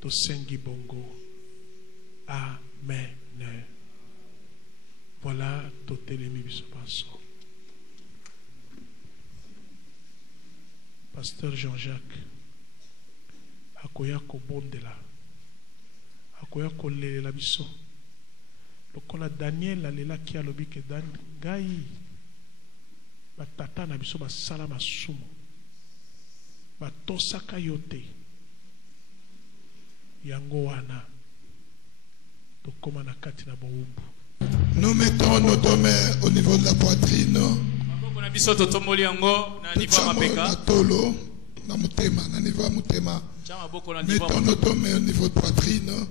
tosengi bongo. Amen. Voilà totelemi biso paso. Pasteur Jean-Jacques akoya kobondela akoya kolelela biso lokola Daniel alelaki alobi ke ngai batata na biso basala masumu batosaka yo te yango wana tokoma na kati na bowumbu. Nous mettons nos deux mains au niveau de la poitrine. Mettons nos deux mains au niveau de la poitrine.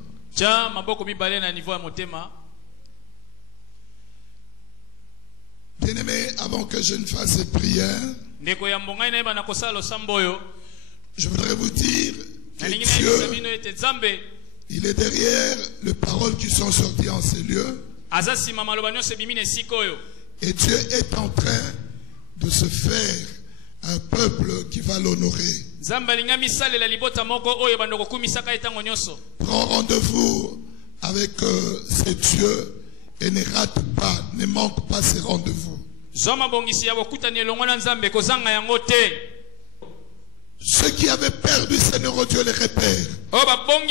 Bien-aimés, avant que je ne fasse cette prière, je voudrais vous dire que Dieu, il est derrière les paroles qui sont sorties en ces lieux. Et Dieu est en train de se faire un peuple qui va l'honorer. Prends rendez-vous avec ces dieux et ne rate pas, ne manque pas ces rendez-vous. Ceux qui avaient perdu, Seigneur Dieu, les repères. Ramène-les,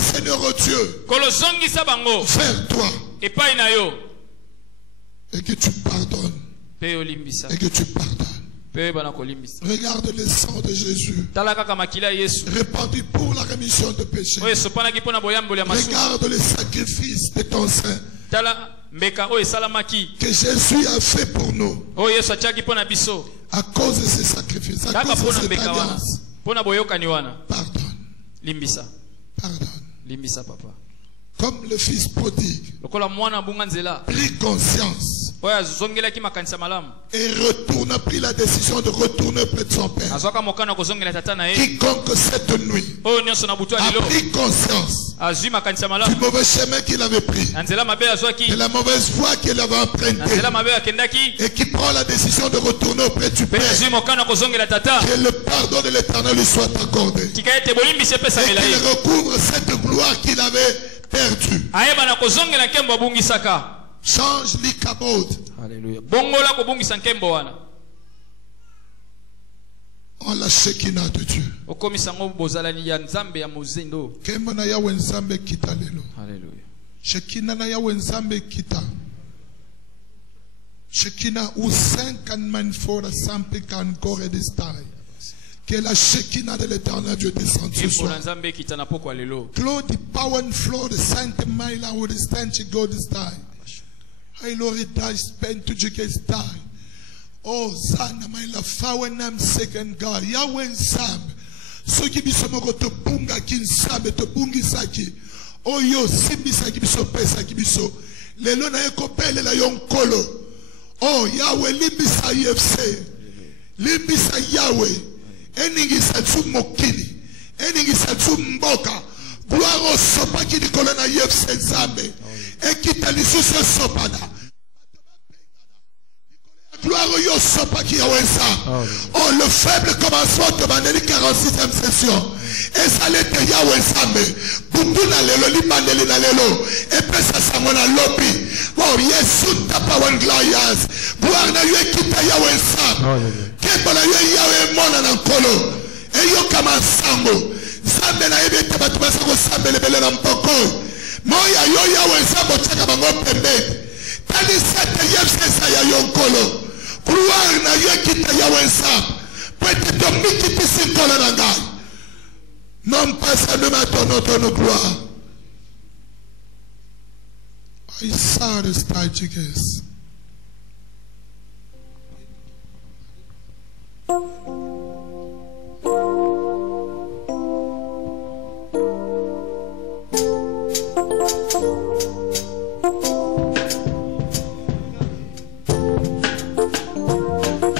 Seigneur Dieu, vers toi. Et que tu pardonnes. Et que tu pardonnes. Regarde le sang de Jésus répandu pour la rémission de péchés. Regarde le sacrifice de ton sein que Jésus a fait pour nous. À cause de ces sacrifices, à cause de cette alliance. Pardonne. Pardonne. Comme le fils prodigue, pris conscience et retourne, a pris la décision de retourner près de son père. Quiconque cette nuit a pris conscience du mauvais chemin qu'il avait pris, de la mauvaise voie qu'il avait empruntée, et qui prend la décision de retourner auprès du Père, que le pardon de l'Éternel lui soit accordé et qu'il recouvre cette gloire qu'il avait perdu. Change l'ikabod en la Shekinah de Dieu. Kemona ya wenzambe kita lelo. Shekinah na ya wenzambe kita. Shekinah usenkan man fora sampe kan gore destai. Que la Shekinah de l'Éternel Dieu descende ce soir. Claude the power and flow the Sainte Maila with the stench God is time. I Lord it dies spend to Jesus time. Oh Zana Maila fawenam second God. Yahweh Sam. Ceux qui bisomoko te bunga kin sabe te bungi saki. Oyo sibisa kibiso pesa kibiso. Lelo na ekopele la yonkolo. Oh Yahweh limbisa IFC. Limbisa Yahweh. Eningisa tu mokili. Eningisa tu mboka. Gloire au sopa qui dit qu'on a IFC Nzambe. Et qui t'a dit sur ce sopana. Gloire au sopa qui a oh, le faible commencement de la 46e session. Et ça l'était Yahweh Nzambe. Bunduna lelo libandeli na lelo. Et puis ça s'amona lobi. Oh, Yesu tapa wan glorious. Gloire na yue kita Yahweh Nzambe. Kebo na yue Yahweh mona na nkolo. Et yo kama sango. Nzambe na yebe te batu basa ko sambe lebele na mpoko. Moya yo Yahweh Nzambe chaka bango pembeni. Tali sete yebse sa ya yonkolo. Gloire na yo kita Yahweh Nzambe. Pwete domi kiti sinkola na ngai. Non pas ça ne m'attend ton gloire. I saw the star chickens.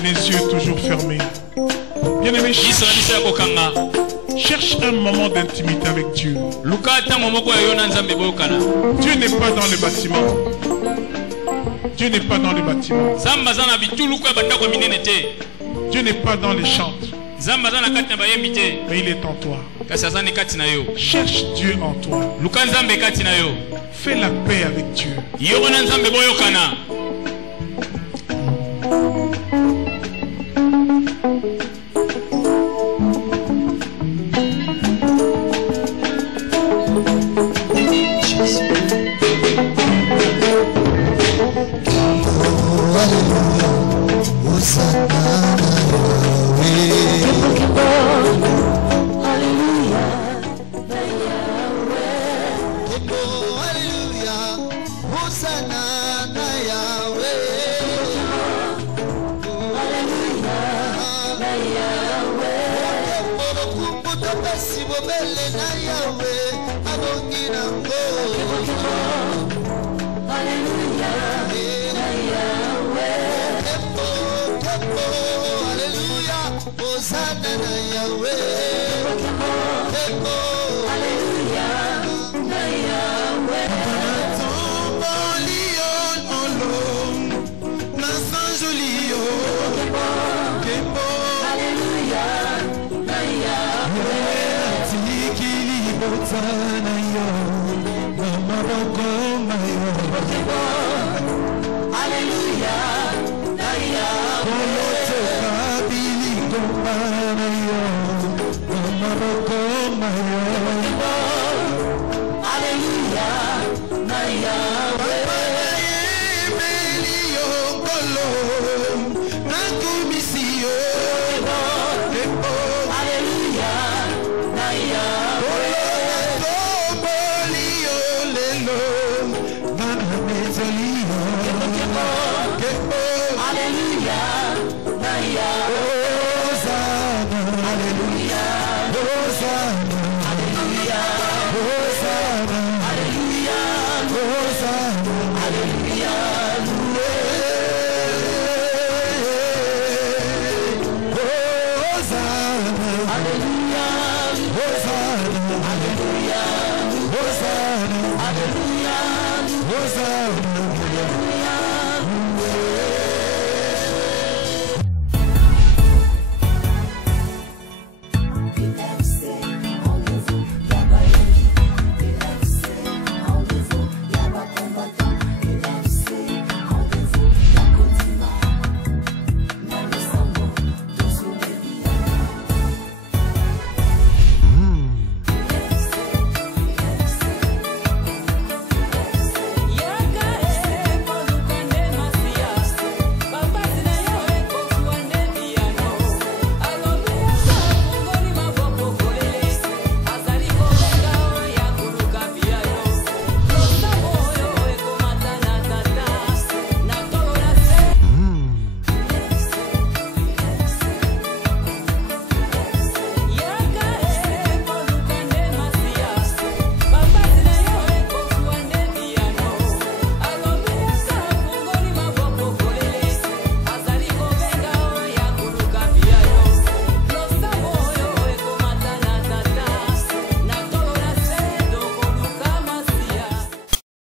Les yeux toujours fermés. Bien-aimé, cherche un moment d'intimité avec Dieu. Dieu n'est pas dans le bâtiment. Dieu n'est pas dans le bâtiment. Dieu n'est pas dans les chantres. Mais il est en toi. Cherche Dieu en toi. Fais la paix avec Dieu.